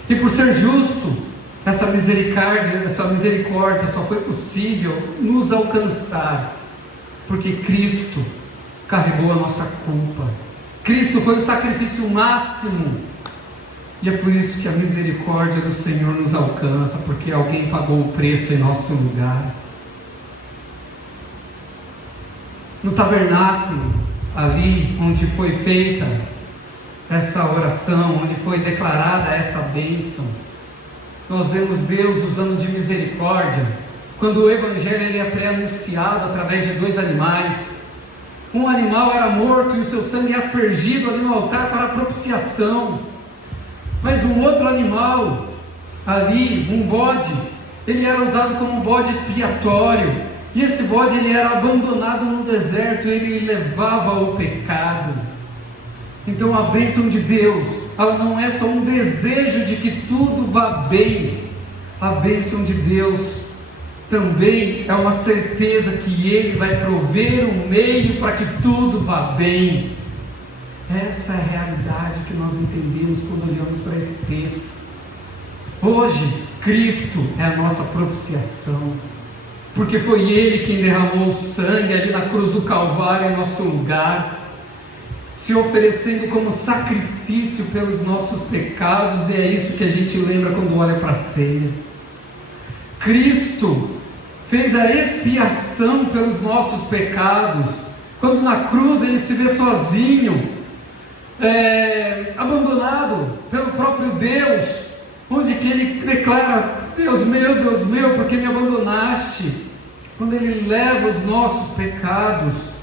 E por ser justo, essa misericórdia só foi possível nos alcançar porque Cristo carregou a nossa culpa. Cristo foi o sacrifício máximo, e é por isso que a misericórdia do Senhor nos alcança, porque alguém pagou o preço em nosso lugar. No tabernáculo, ali onde foi feita essa oração, onde foi declarada essa bênção, nós vemos Deus usando de misericórdia, quando o Evangelho ele é pré-anunciado através de 2 animais. Um animal era morto e o seu sangue aspergido ali no altar para a propiciação, mas um outro animal ali, um bode, ele era usado como um bode expiatório, e esse bode ele era abandonado no deserto, ele levava o pecado. Então a bênção de Deus, ela não é só um desejo de que tudo vá bem, a bênção de Deus também é uma certeza que Ele vai prover um meio para que tudo vá bem. Essa é a realidade que nós entendemos quando olhamos para esse texto. Hoje, Cristo é a nossa propiciação, porque foi Ele quem derramou o sangue ali na cruz do Calvário em nosso lugar, se oferecendo como sacrifício pelos nossos pecados, e é isso que a gente lembra quando olha para a ceia. Cristo fez a expiação pelos nossos pecados, quando na cruz Ele se vê sozinho, abandonado pelo próprio Deus, onde que Ele declara: Deus meu, por que me abandonaste? Quando Ele leva os nossos pecados,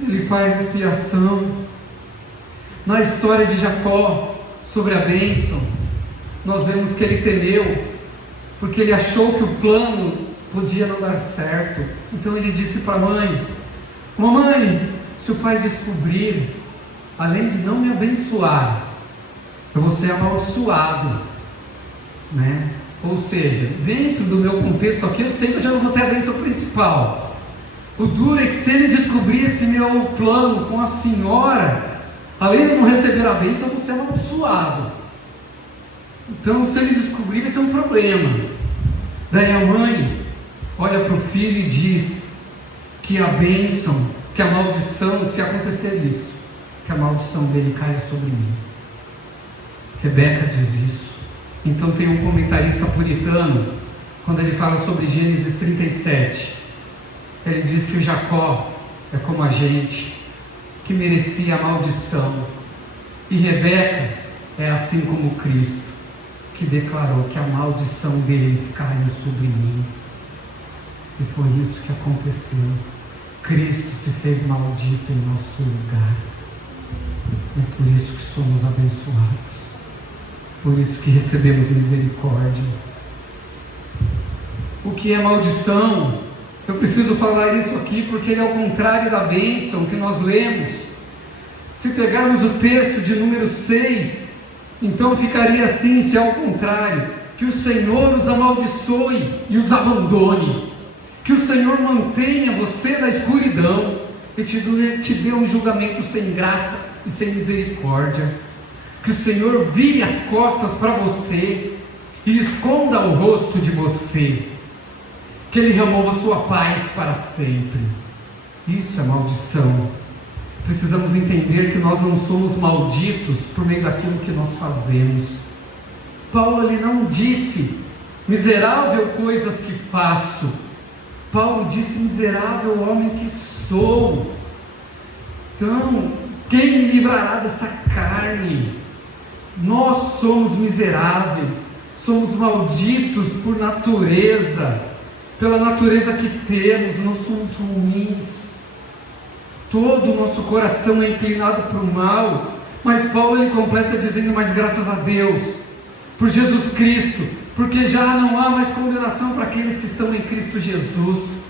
Ele faz expiação. Na história de Jacó, sobre a bênção, nós vemos que ele temeu, porque ele achou que o plano podia não dar certo. Então ele disse para a mãe: Mamãe, se o pai descobrir, além de não me abençoar, eu vou ser amaldiçoado, né? Ou seja, dentro do meu contexto aqui, eu sei que eu já não vou ter a bênção principal. O duro é que se ele descobrir esse meu plano com a senhora, além de não receber a bênção, eu vou ser amaldiçoado. Então, se ele descobrir, vai ser um problema. Daí a mãe olha para o filho e diz que a bênção, que a maldição, se acontecer isso, que a maldição dele caia sobre mim. Rebeca diz isso. Então tem um comentarista puritano, quando ele fala sobre Gênesis 37, ele diz que o Jacó é como a gente, que merecia a maldição, e Rebeca é assim como Cristo, que declarou que a maldição deles caiu sobre mim. E foi isso que aconteceu. Cristo se fez maldito em nosso lugar. É por isso que somos abençoados. Por isso que recebemos misericórdia. O que é maldição? Eu preciso falar isso aqui porque ele é o contrário da bênção que nós lemos. Se pegarmos o texto de número 6, então ficaria assim, se é ao contrário: que o Senhor os amaldiçoe e os abandone, que o Senhor mantenha você na escuridão e te dê um julgamento sem graça e sem misericórdia, que o Senhor vire as costas para você e esconda o rosto de você, que Ele remova sua paz para sempre. Isso é maldição. Precisamos entender que nós não somos malditos por meio daquilo que nós fazemos. Paulo ele não disse miserável coisas que faço. Paulo disse miserável homem que sou. Então, quem me livrará dessa carne? Nós somos miseráveis, somos malditos por natureza, pela natureza que temos, nós somos ruins. Todo o nosso coração é inclinado para o mal, mas Paulo ele completa dizendo: mas graças a Deus, por Jesus Cristo, porque já não há mais condenação para aqueles que estão em Cristo Jesus,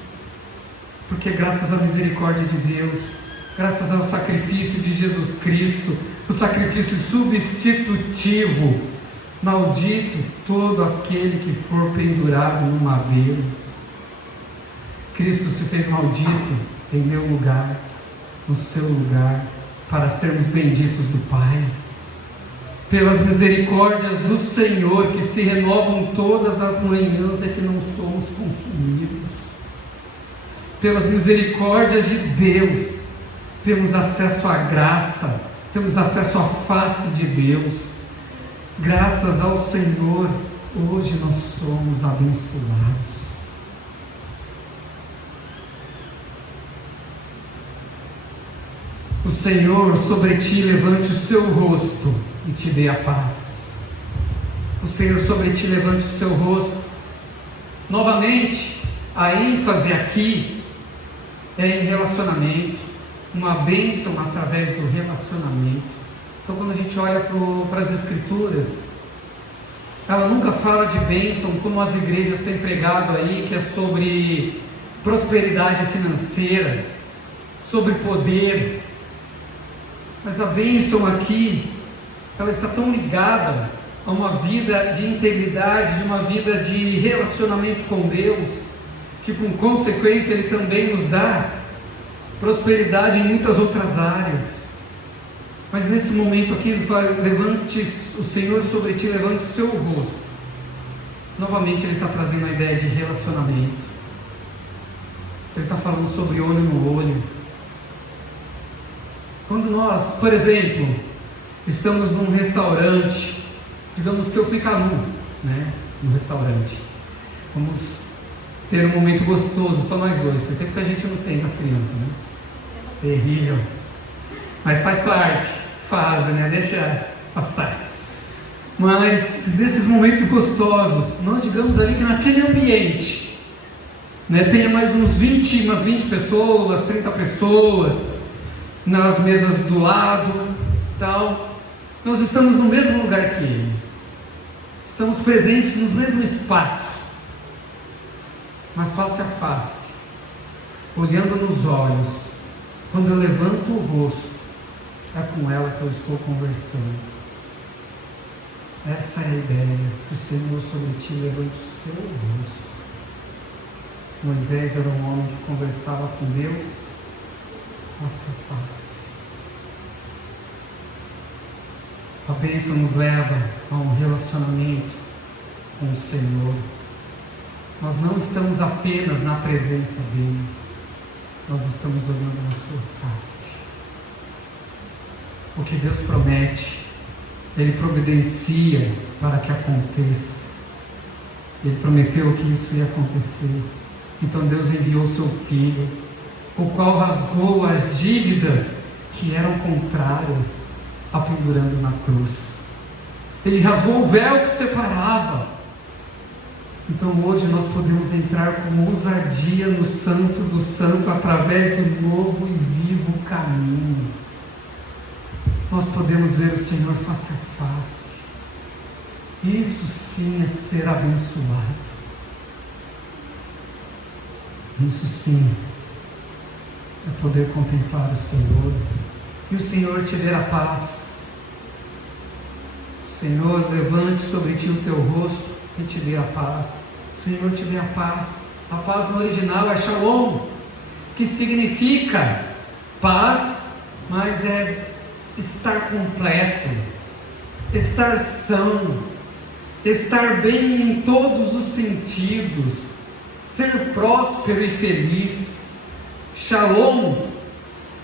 porque graças à misericórdia de Deus, graças ao sacrifício de Jesus Cristo, o sacrifício substitutivo, maldito todo aquele que for pendurado no madeiro. Cristo se fez maldito em meu lugar, no seu lugar, para sermos benditos do Pai. Pelas misericórdias do Senhor, que se renovam todas as manhãs, é que não somos consumidos. Pelas misericórdias de Deus, temos acesso à graça, temos acesso à face de Deus. Graças ao Senhor, hoje nós somos abençoados. O Senhor sobre ti levante o seu rosto e te dê a paz. O Senhor sobre ti levante o seu rosto. Novamente, a ênfase aqui é em relacionamento, uma bênção através do relacionamento. Então, quando a gente olha para as Escrituras, ela nunca fala de bênção como as igrejas têm pregado aí, que é sobre prosperidade financeira, sobre poder. Mas a bênção aqui, ela está tão ligada a uma vida de integridade, de uma vida de relacionamento com Deus, que por consequência Ele também nos dá prosperidade em muitas outras áreas. Mas nesse momento aqui Ele fala: levante o Senhor sobre ti, levante o seu rosto. Novamente Ele está trazendo a ideia de relacionamento. Ele está falando sobre olho no olho. Quando nós, por exemplo, estamos num restaurante, digamos que eu fico nu, no restaurante, vamos ter um momento gostoso, só nós dois. Faz tempo que a gente não tem com as crianças, Terrível, mas faz parte, deixa passar. Mas nesses momentos gostosos, nós digamos ali que naquele ambiente, tenha mais umas 20 pessoas, 30 pessoas, nas mesas do lado, tal. Nós estamos no mesmo lugar que Ele, estamos presentes no mesmo espaço, mas face a face, olhando nos olhos, Quando eu levanto o rosto, é com ela que eu estou conversando. Essa é a ideia, que o Senhor sobre ti levante o seu rosto. Moisés era um homem que conversava com Deus face a face. A bênção nos leva a um relacionamento com o Senhor. Nós não estamos apenas na presença dEle, nós estamos olhando na sua face. O que Deus promete, Ele providencia para que aconteça. Ele prometeu que isso ia acontecer. Então Deus enviou seu Filho, o qual rasgou as dívidas que eram contrárias, apendurando na cruz. Ele rasgou o véu que separava. Então hoje nós podemos entrar com ousadia no Santo do Santo, através do novo e vivo caminho. Nós podemos ver o Senhor face a face. Isso sim é ser abençoado. Isso sim é poder contemplar o Senhor e o Senhor te der a paz. O Senhor levante sobre ti o teu rosto e te dê a paz. O Senhor te dê a paz. A paz no original é shalom, que significa paz, mas é estar completo, estar são, estar bem em todos os sentidos, ser próspero e feliz. Shalom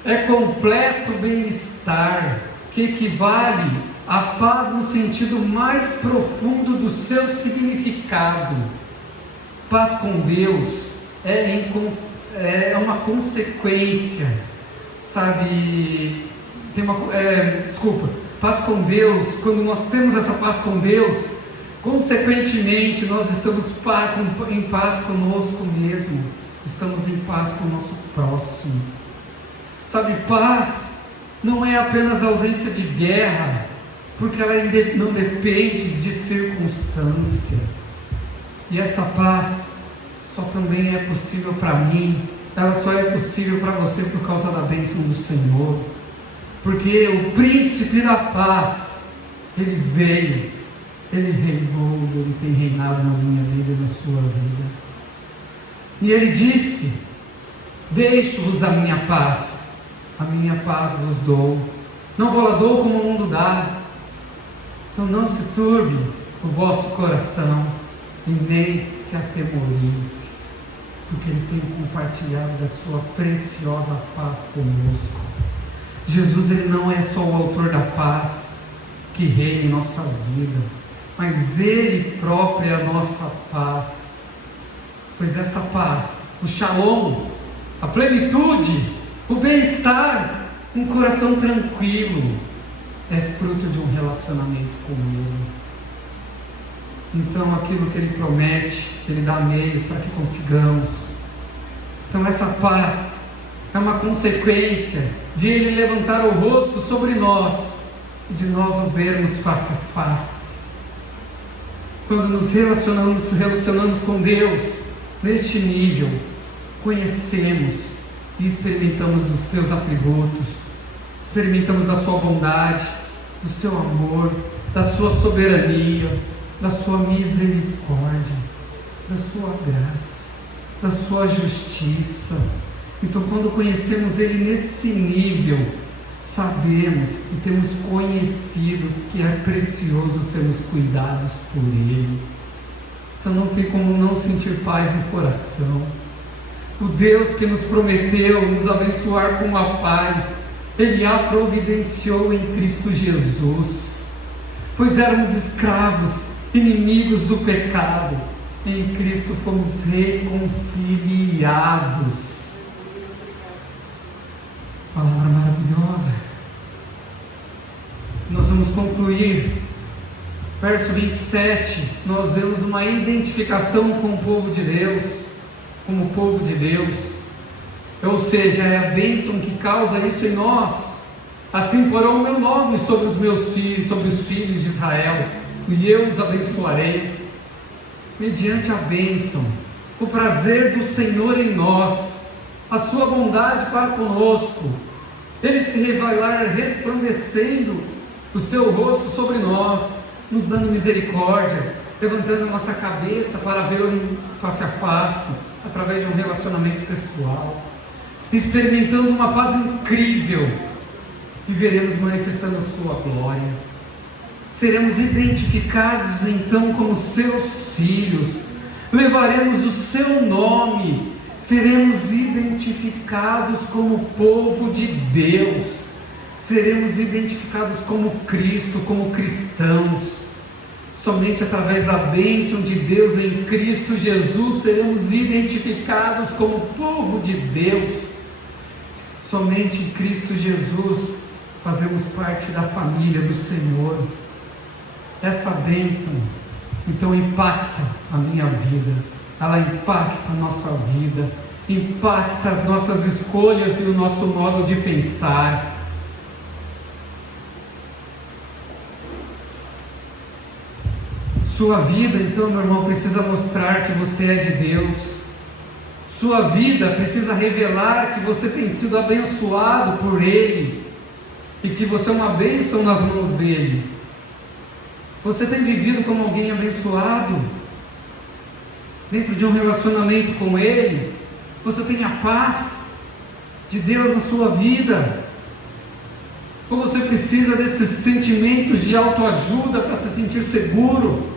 é completo bem-estar, que equivale à paz no sentido mais profundo do seu significado. Paz com Deus é uma consequência, sabe? Paz com Deus, quando nós temos essa paz com Deus, consequentemente nós estamos em paz conosco mesmo, estamos em paz com o nosso próximo. Sabe, paz não é apenas ausência de guerra, porque ela não depende de circunstância. E esta paz só também é possível para mim, ela só é possível para você por causa da bênção do Senhor. Porque o príncipe da paz, ele veio, ele reinou, ele tem reinado na minha vida e na sua vida. E ele disse: deixo-vos a minha paz vos dou, não vou-la dou como o mundo dá. Então não se turbe o vosso coração e nem se atemorize, porque ele tem compartilhado da sua preciosa paz conosco. Jesus, ele não é só o autor da paz que reina em nossa vida, mas ele próprio é a nossa paz. Pois essa paz, o shalom, a plenitude, o bem-estar, um coração tranquilo, é fruto de um relacionamento com Ele. Então aquilo que Ele promete, Ele dá meios para que consigamos. Então essa paz é uma consequência de Ele levantar o rosto sobre nós e de nós o vermos face a face. Quando nos relacionamos com Deus neste nível, conhecemos e experimentamos dos teus atributos, experimentamos da sua bondade, do seu amor, da sua soberania, da sua misericórdia, da sua graça, da sua justiça. Então, quando conhecemos Ele nesse nível, sabemos e temos conhecido que é precioso sermos cuidados por Ele. Então não tem como não sentir paz no coração. O Deus que nos prometeu nos abençoar com a paz, Ele a providenciou em Cristo Jesus. Pois éramos escravos, inimigos do pecado, em Cristo fomos reconciliados. Palavra maravilhosa. Nós vamos concluir. Verso 27, nós vemos uma identificação com o povo de Deus, como povo de Deus, ou seja, é a bênção que causa isso em nós. Assim porão o meu nome sobre os meus filhos, sobre os filhos de Israel, e eu os abençoarei, mediante a bênção, o prazer do Senhor em nós, a sua bondade para conosco, Ele se revelar resplandecendo o seu rosto sobre nós, nos dando misericórdia, levantando a nossa cabeça para vê-lo face a face, através de um relacionamento pessoal, experimentando uma paz incrível, viveremos manifestando sua glória, seremos identificados então como seus filhos, levaremos o seu nome, seremos identificados como povo de Deus, seremos identificados como Cristo, como cristãos. Somente através da bênção de Deus em Cristo Jesus seremos identificados como povo de Deus. Somente em Cristo Jesus fazemos parte da família do Senhor. Essa bênção então impacta a minha vida, ela impacta a nossa vida, impacta as nossas escolhas e o nosso modo de pensar. Sua vida, então, meu irmão, precisa mostrar que você é de Deus. Sua vida precisa revelar que você tem sido abençoado por Ele e que você é uma bênção nas mãos dEle. Você tem vivido como alguém abençoado dentro de um relacionamento com Ele? Você tem a paz de Deus na sua vida? Ou você precisa desses sentimentos de autoajuda para se sentir seguro?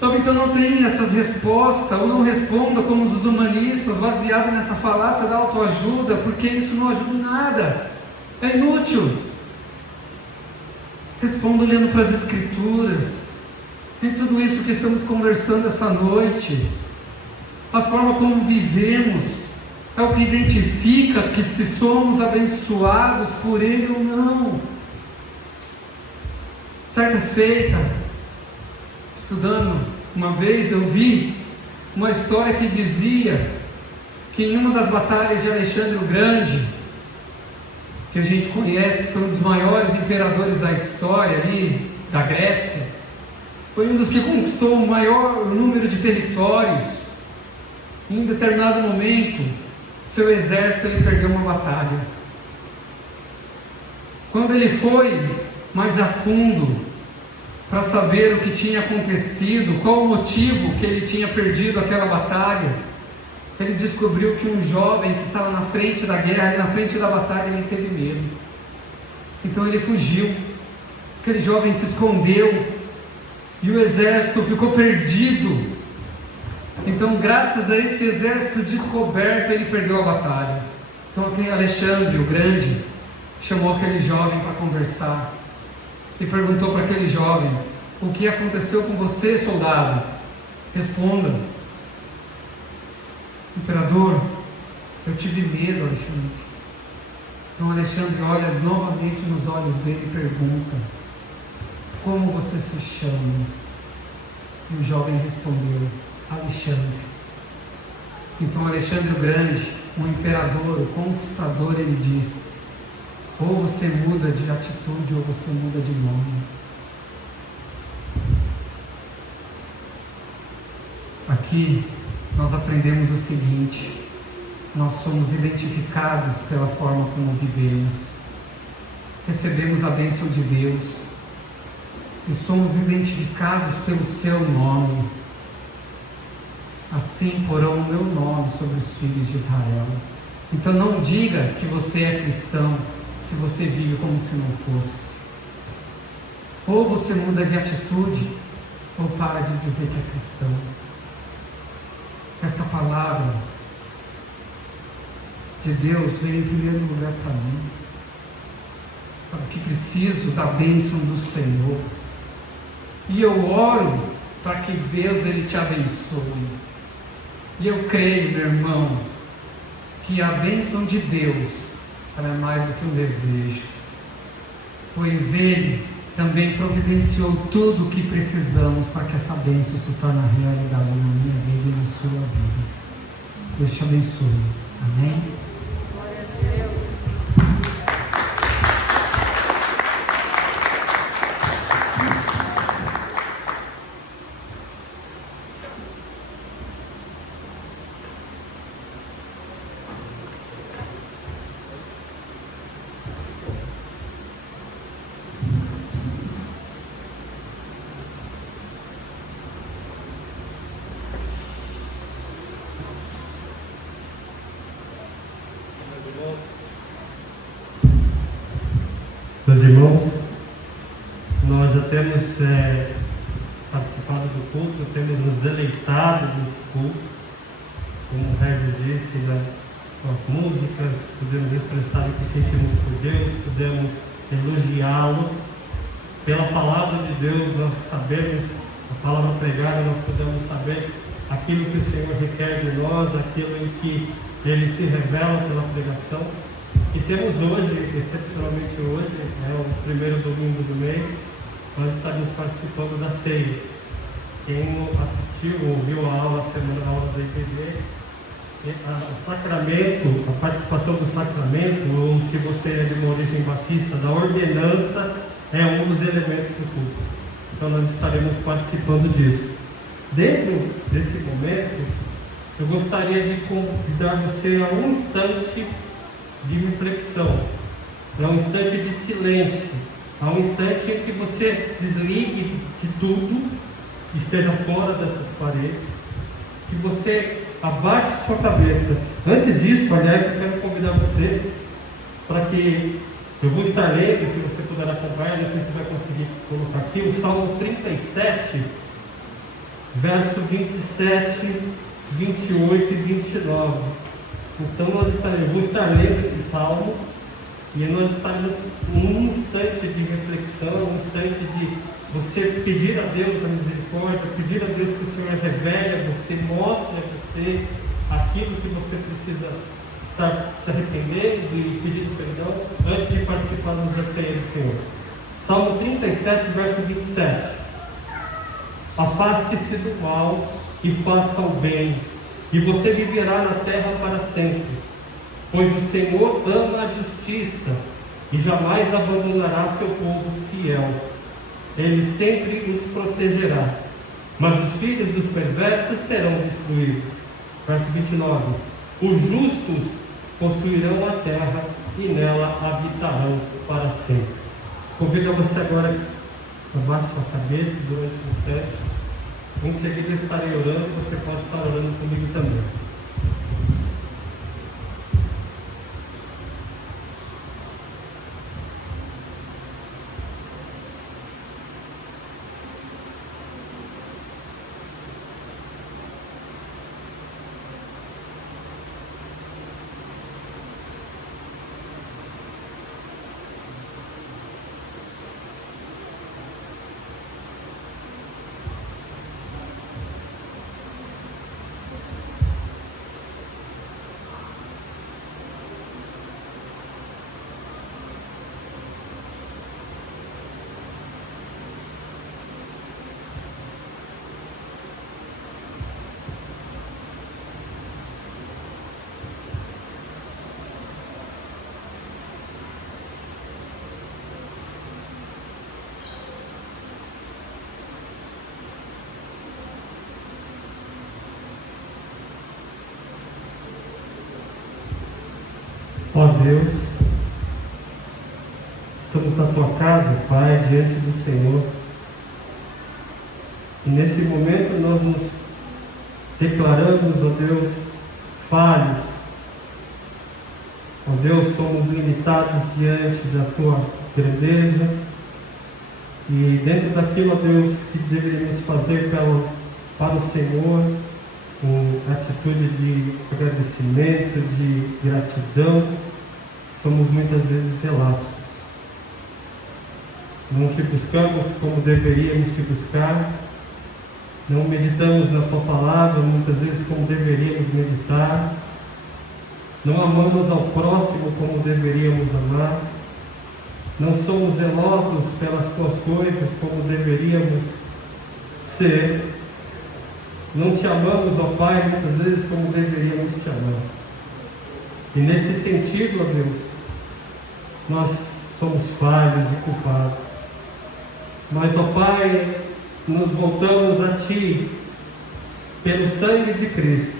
Sabe, então não tem essas respostas, ou não responda como os humanistas, baseado nessa falácia da autoajuda, porque isso não ajuda em nada, é inútil. Responda olhando para as Escrituras, em tudo isso que estamos conversando essa noite. A forma como vivemos é o que identifica que se somos abençoados por Ele ou não. Certa feita, estudando uma vez, eu vi uma história que dizia que em uma das batalhas de Alexandre o Grande, que a gente conhece, que foi um dos maiores imperadores da história ali, da Grécia, foi um dos que conquistou o maior número de territórios. Em um determinado momento, seu exército ele perdeu uma batalha. Quando ele foi mais a fundo para saber o que tinha acontecido, qual o motivo que ele tinha perdido aquela batalha, ele descobriu que um jovem que estava na frente da guerra, na frente da batalha, ele teve medo. Então ele fugiu. Aquele jovem se escondeu e o exército ficou perdido. Então, graças a esse exército descoberto, ele perdeu a batalha. Então, aquele Alexandre o Grande chamou aquele jovem para conversar e perguntou para aquele jovem: o que aconteceu com você, soldado? Responda. Imperador, eu tive medo, Alexandre. Então Alexandre olha novamente nos olhos dele e pergunta: como você se chama? E o jovem respondeu: Alexandre. Então Alexandre o Grande, o imperador, o conquistador, ele diz: ou você muda de atitude ou você muda de nome. Aqui nós aprendemos o seguinte: nós somos identificados pela forma como vivemos, recebemos a bênção de Deus e somos identificados pelo seu nome. Assim porão o meu nome sobre os filhos de Israel. Então não diga que você é cristão se você vive como se não fosse. Ou você muda de atitude, ou para de dizer que é cristão. Esta palavra de Deus veio em primeiro lugar para mim. Sabe que preciso da bênção do Senhor. E eu oro para que Deus ele te abençoe. E eu creio, meu irmão, que a bênção de Deus ela é mais do que um desejo, pois Ele também providenciou tudo o que precisamos para que essa bênção se torne realidade na minha vida e na sua vida. Deus te abençoe. Amém? Glória a Deus. irmãos, nós já temos participado do culto, temos nos deleitado nesse culto, como o Regis disse, né, com as músicas, podemos expressar o que sentimos por Deus, podemos elogiá-lo. Pela palavra de Deus, nós sabemos, a palavra pregada, nós podemos saber aquilo que o Senhor requer de nós, aquilo em que Ele se revela pela pregação. E temos hoje, excepcionalmente hoje, é o primeiro domingo do mês, nós estaremos participando da ceia. Quem assistiu, ouviu a aula, a semana da aula da IPV, o sacramento, a participação do sacramento, ou se você é de uma origem batista, da ordenança, é um dos elementos do culto. Então nós estaremos participando disso. Dentro desse momento, eu gostaria de convidar você a um instante de reflexão, a um instante de silêncio, a um instante em que você desligue de tudo que esteja fora dessas paredes, que você abaixe sua cabeça. Antes disso, aliás, eu quero convidar você para que eu vou estar lendo, se você puder acompanhar, não sei se vai conseguir colocar aqui, o Salmo 37, verso 27, 28 e 29. Então eu vou estar lendo esse salmo e nós estaremos num instante de reflexão, um instante de você pedir a Deus a misericórdia, pedir a Deus que o Senhor revele a você, mostre a você aquilo que você precisa estar se arrependendo e pedindo perdão antes de participarmos da ceia do Senhor. Salmo 37, verso 27. Afaste-se do mal e faça o bem, e você viverá na terra para sempre, pois o Senhor ama a justiça e jamais abandonará seu povo fiel. Ele sempre os protegerá, mas os filhos dos perversos serão destruídos. Verso 29. Os justos possuirão a terra e nela habitarão para sempre. Convido você agora a abaixar sua cabeça durante um instante. Em seguida estarei orando, você pode estar orando comigo também. Ó Deus, estamos na Tua casa, Pai, diante do Senhor. E nesse momento nós nos declaramos, ó Deus, falhos. Ó Deus, somos limitados diante da Tua grandeza. E dentro daquilo, ó Deus, que deveríamos fazer para o Senhor, com atitude de agradecimento, de gratidão, somos muitas vezes relapsos. Não te buscamos como deveríamos te buscar, não meditamos na Tua palavra muitas vezes como deveríamos meditar, não amamos ao próximo como deveríamos amar, não somos zelosos pelas Tuas coisas como deveríamos ser. Não te amamos, ó Pai, muitas vezes como deveríamos te amar. E nesse sentido, ó Deus, nós somos falhos e culpados. Mas, ó Pai, nos voltamos a Ti pelo sangue de Cristo.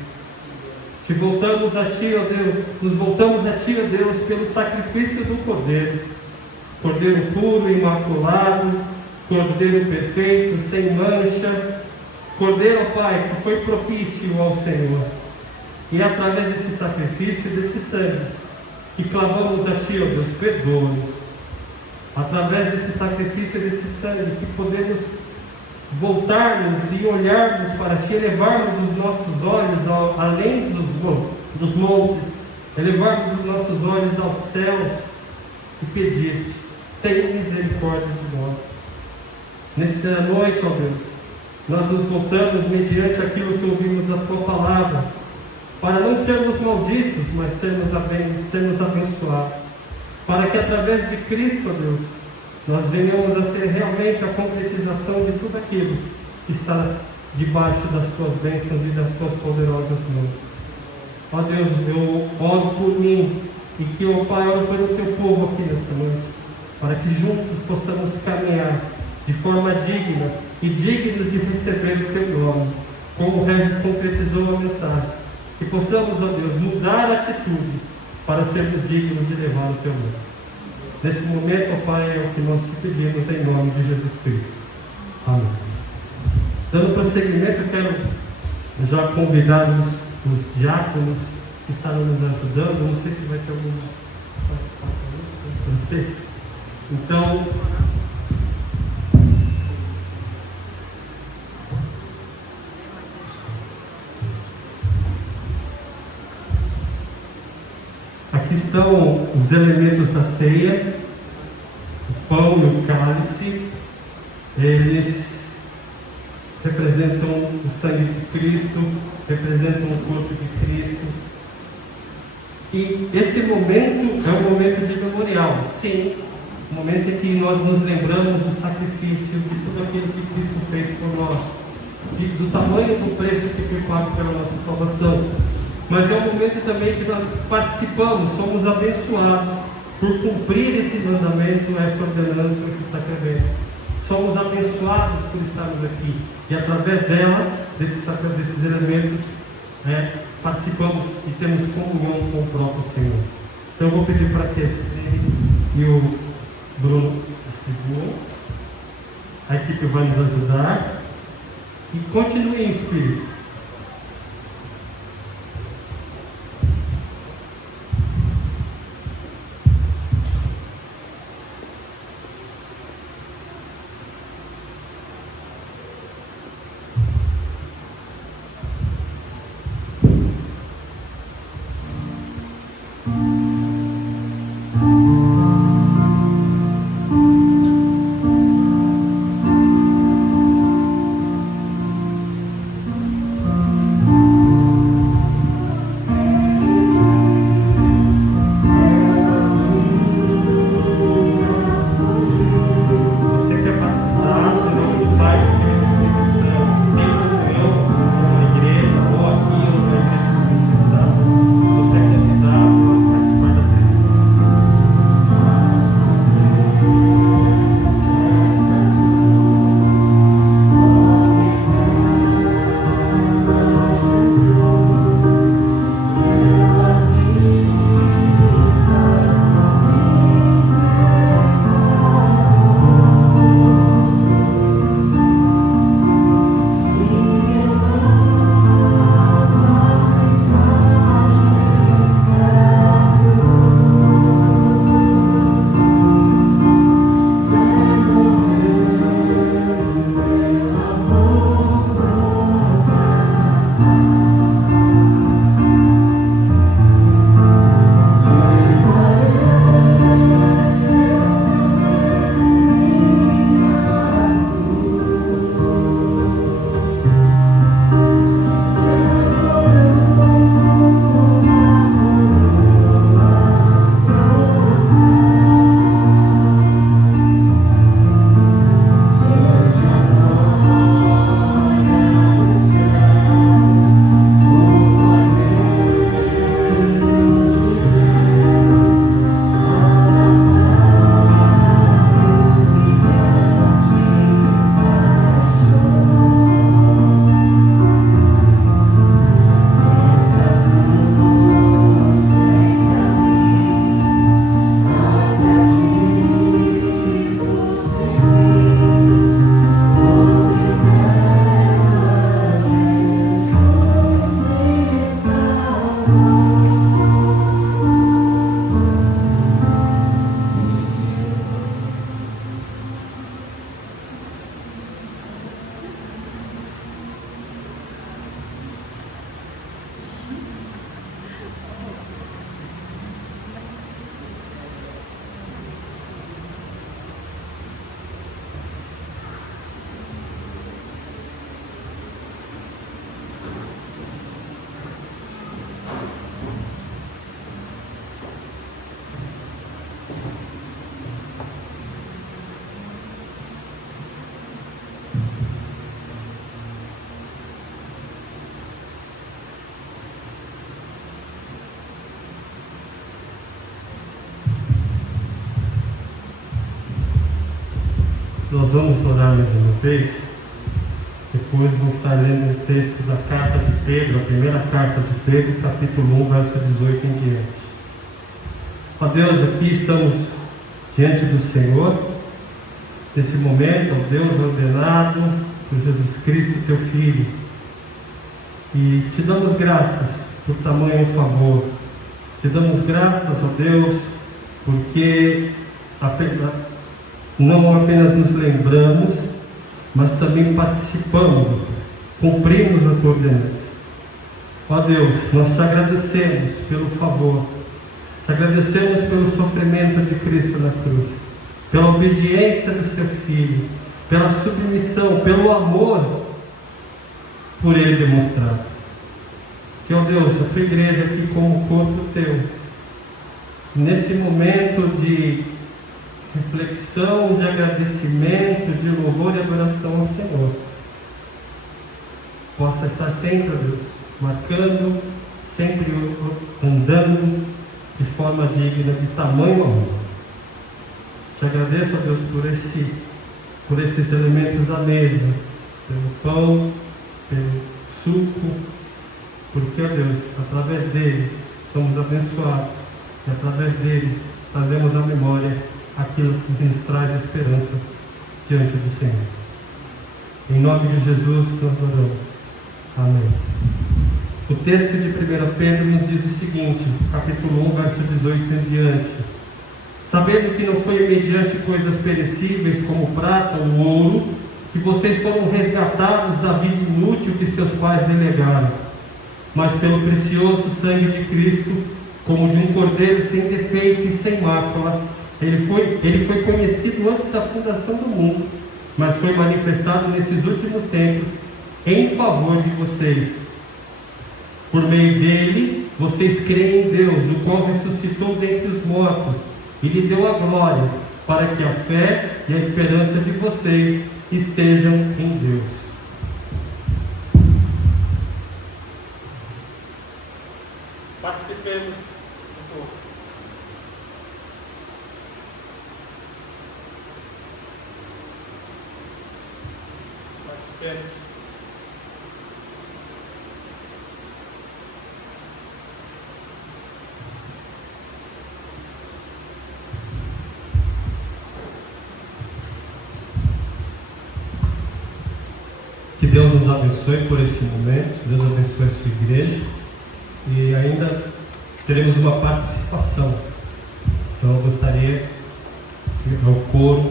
Te voltamos a Ti, ó Deus, nos voltamos a Ti, ó Deus, pelo sacrifício do Cordeiro. Cordeiro puro, imaculado, Cordeiro perfeito, sem mancha, Cordeiro, ó Pai, que foi propício ao Senhor. E através desse sacrifício, desse sangue, que clamamos a Ti, ó Deus, perdoa-nos. através desse sacrifício, desse sangue, que podemos voltarmos e olharmos para Ti, elevarmos os nossos olhos além dos montes, elevarmos os nossos olhos aos céus e pedir-te: tenha misericórdia de nós. Nessa noite, ó Deus, nós nos voltamos mediante aquilo que ouvimos da Tua palavra, para não sermos malditos, mas sermos abençoados, para que através de Cristo, ó Deus, nós venhamos a ser realmente a concretização de tudo aquilo que está debaixo das Tuas bênçãos e das Tuas poderosas mãos. Ó Deus, eu oro por mim e que, ó Pai, oro pelo Teu povo aqui nessa noite, para que juntos possamos caminhar de forma digna e dignos de receber o Teu nome, como o Regis concretizou a mensagem, que possamos, ó Deus, mudar a atitude para sermos dignos de levar o Teu nome. Nesse momento, ó Pai, é o que nós te pedimos em nome de Jesus Cristo. Amém. Dando prosseguimento, eu quero já convidar os diáconos que estarão nos ajudando. Não sei se vai ter alguma participação. Perfeito. Então, aqui estão os elementos da ceia, o pão e o cálice. Eles representam o sangue de Cristo, representam o corpo de Cristo. E esse momento é um momento de memorial, sim, o momento em que nós nos lembramos do sacrifício, de tudo aquilo que Cristo fez por nós, do tamanho do preço que foi pago pela nossa salvação. Mas é um momento também que nós participamos, somos abençoados por cumprir esse mandamento, essa ordenança, esse sacramento. Somos abençoados por estarmos aqui e através desses elementos, participamos e temos comunhão com o próprio Senhor. Então eu vou pedir para que a Gisele e o Bruno distribuam. A equipe vai nos ajudar e continue em espírito. nós vamos orar mais uma vez. Depois vamos estar lendo o texto da carta de Pedro, a primeira carta de Pedro, capítulo 1, verso 18 em diante. Ó Deus, aqui estamos diante do Senhor, nesse momento, ó Deus, ordenado por Jesus Cristo, teu Filho. E te damos graças por tamanho favor. Te damos graças, ó Deus, porque não apenas nos lembramos, mas também participamos, cumprimos a tua ordenança. Ó Deus, nós te agradecemos pelo favor, te agradecemos pelo sofrimento de Cristo na cruz, pela obediência do seu Filho, pela submissão, pelo amor por Ele demonstrado. Que, ó Deus, a tua igreja aqui como corpo teu, nesse momento de reflexão, de agradecimento, de louvor e adoração ao Senhor, possa estar sempre, ó Deus, marcando, sempre andando de forma digna, de tamanho amor. Te agradeço, ó Deus, por esses elementos à mesa, pelo pão, pelo suco, porque, ó Deus, através deles somos abençoados e através deles trazemos à memória aquilo que nos traz esperança diante do Senhor. Em nome de Jesus nós oramos. Amém. O texto de 1 Pedro nos diz o seguinte, capítulo 1, verso 18 em diante: sabendo que não foi mediante coisas perecíveis como prata ou ouro que vocês foram resgatados da vida inútil que seus pais lhe legaram, mas pelo precioso sangue de Cristo, como de um cordeiro sem defeito e sem mácula. Ele foi conhecido antes da fundação do mundo, mas foi manifestado nesses últimos tempos em favor de vocês. Por meio dele, vocês creem em Deus, o qual ressuscitou dentre os mortos e lhe deu a glória, para que a fé e a esperança de vocês estejam em Deus. Participemos do povo. Participemos. Que Deus nos abençoe por esse momento, Deus abençoe a sua igreja, e ainda teremos uma participação. Então eu gostaria que o coro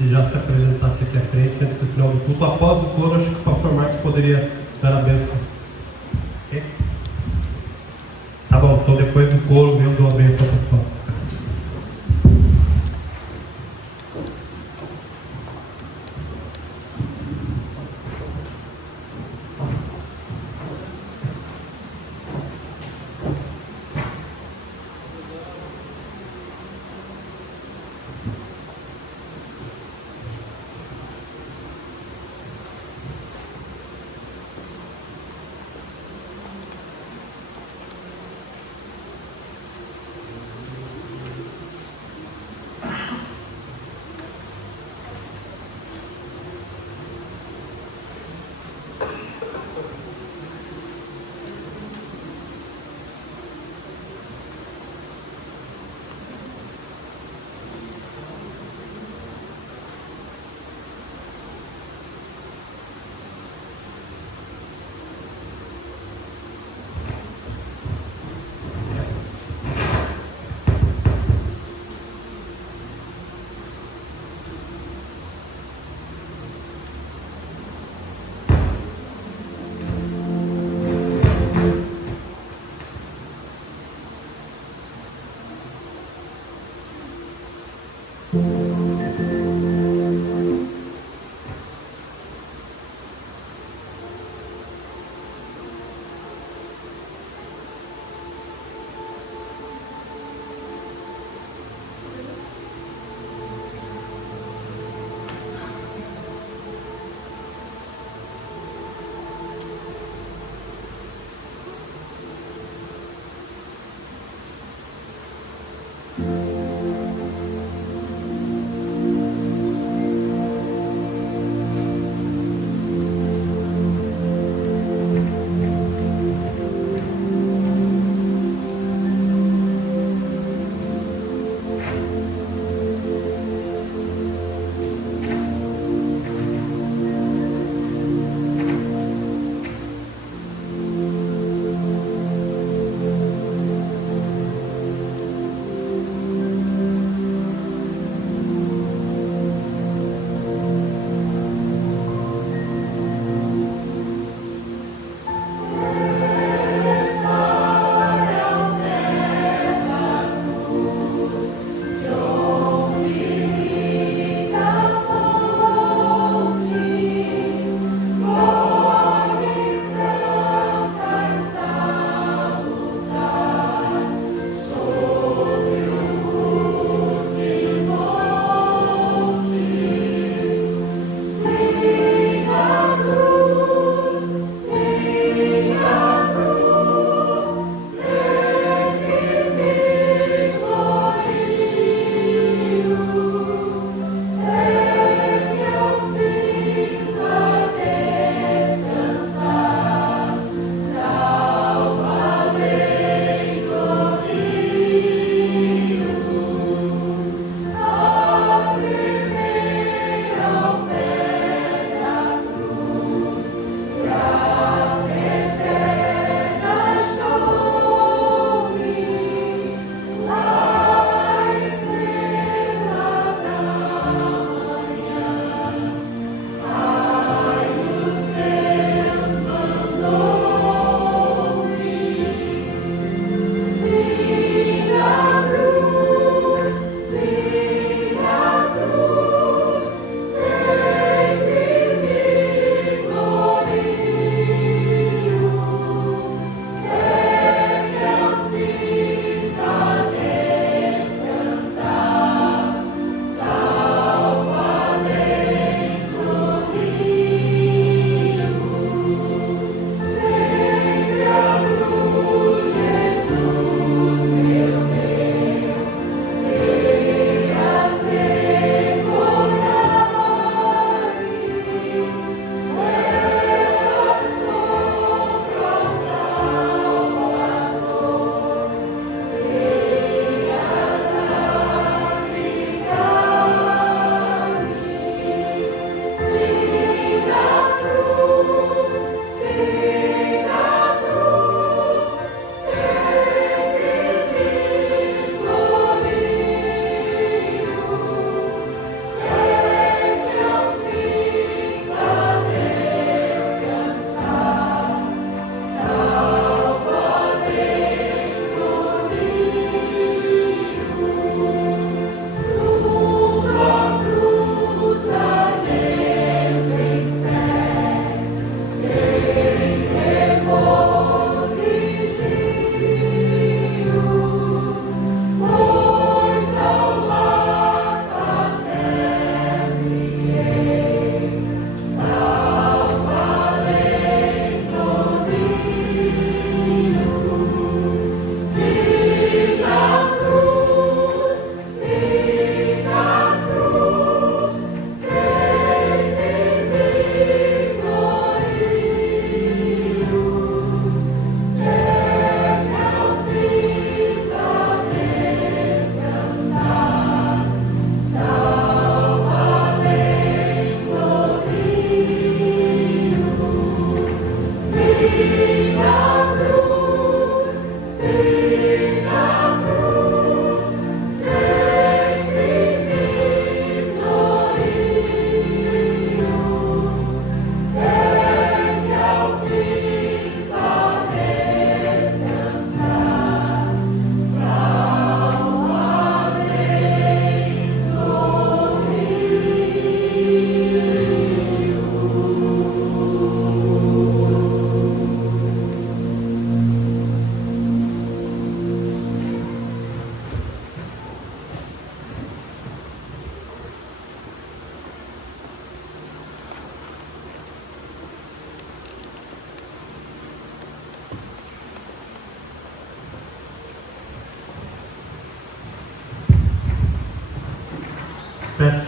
já se apresentasse aqui à frente antes do final do culto. Após o coro, acho que o pastor Marcos poderia dar a bênção. Okay? Tá bom, então depois do coro eu dou a bênção ao pastor.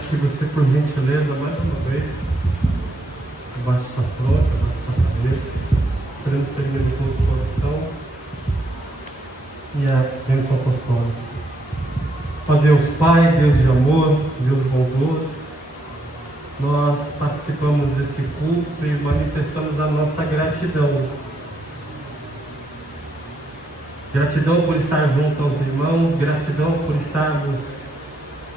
que você, por gentileza, mais uma vez, abaixe sua fronte, abaixe sua cabeça. Estaremos terminando com o coração e a bênção apostólica. Ó Deus Pai, Deus de amor, Deus bondoso, nós participamos desse culto e manifestamos a nossa gratidão. Gratidão por estar junto aos irmãos, gratidão por estarmos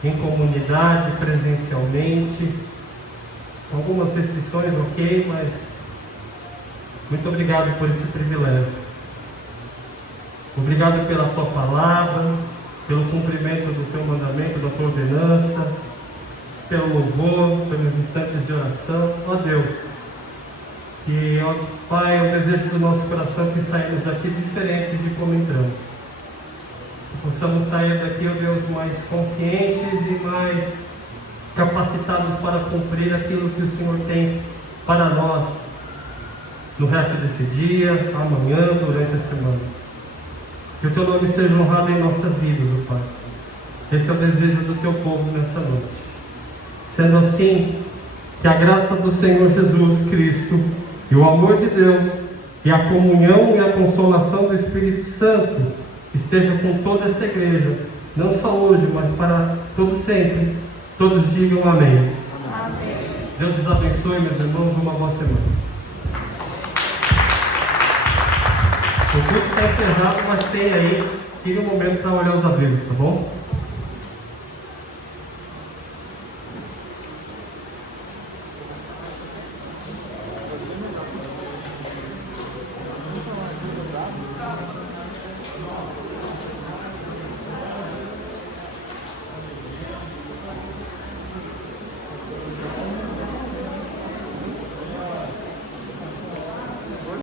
em comunidade, presencialmente, com algumas restrições, ok, mas muito obrigado por esse privilégio. Obrigado pela tua palavra, pelo cumprimento do teu mandamento, da tua ordenança, pelo louvor, pelos instantes de oração. Ó Deus, que, ó Pai, é o desejo do nosso coração que saímos daqui diferentes de como entramos. Que possamos sair daqui, ó Deus, mais conscientes e mais capacitados para cumprir aquilo que o Senhor tem para nós no resto desse dia, amanhã, durante a semana. Que o teu nome seja honrado em nossas vidas, ó Pai. Esse é o desejo do teu povo nessa noite. Sendo assim, que a graça do Senhor Jesus Cristo e o amor de Deus e a comunhão e a consolação do Espírito Santo esteja com toda essa igreja, não só hoje, mas para todo sempre. Todos digam amém. Amém. Deus os abençoe, meus irmãos, uma boa semana. O curso está encerrado, mas tem aí, tire um momento para olhar os avisos, tá bom?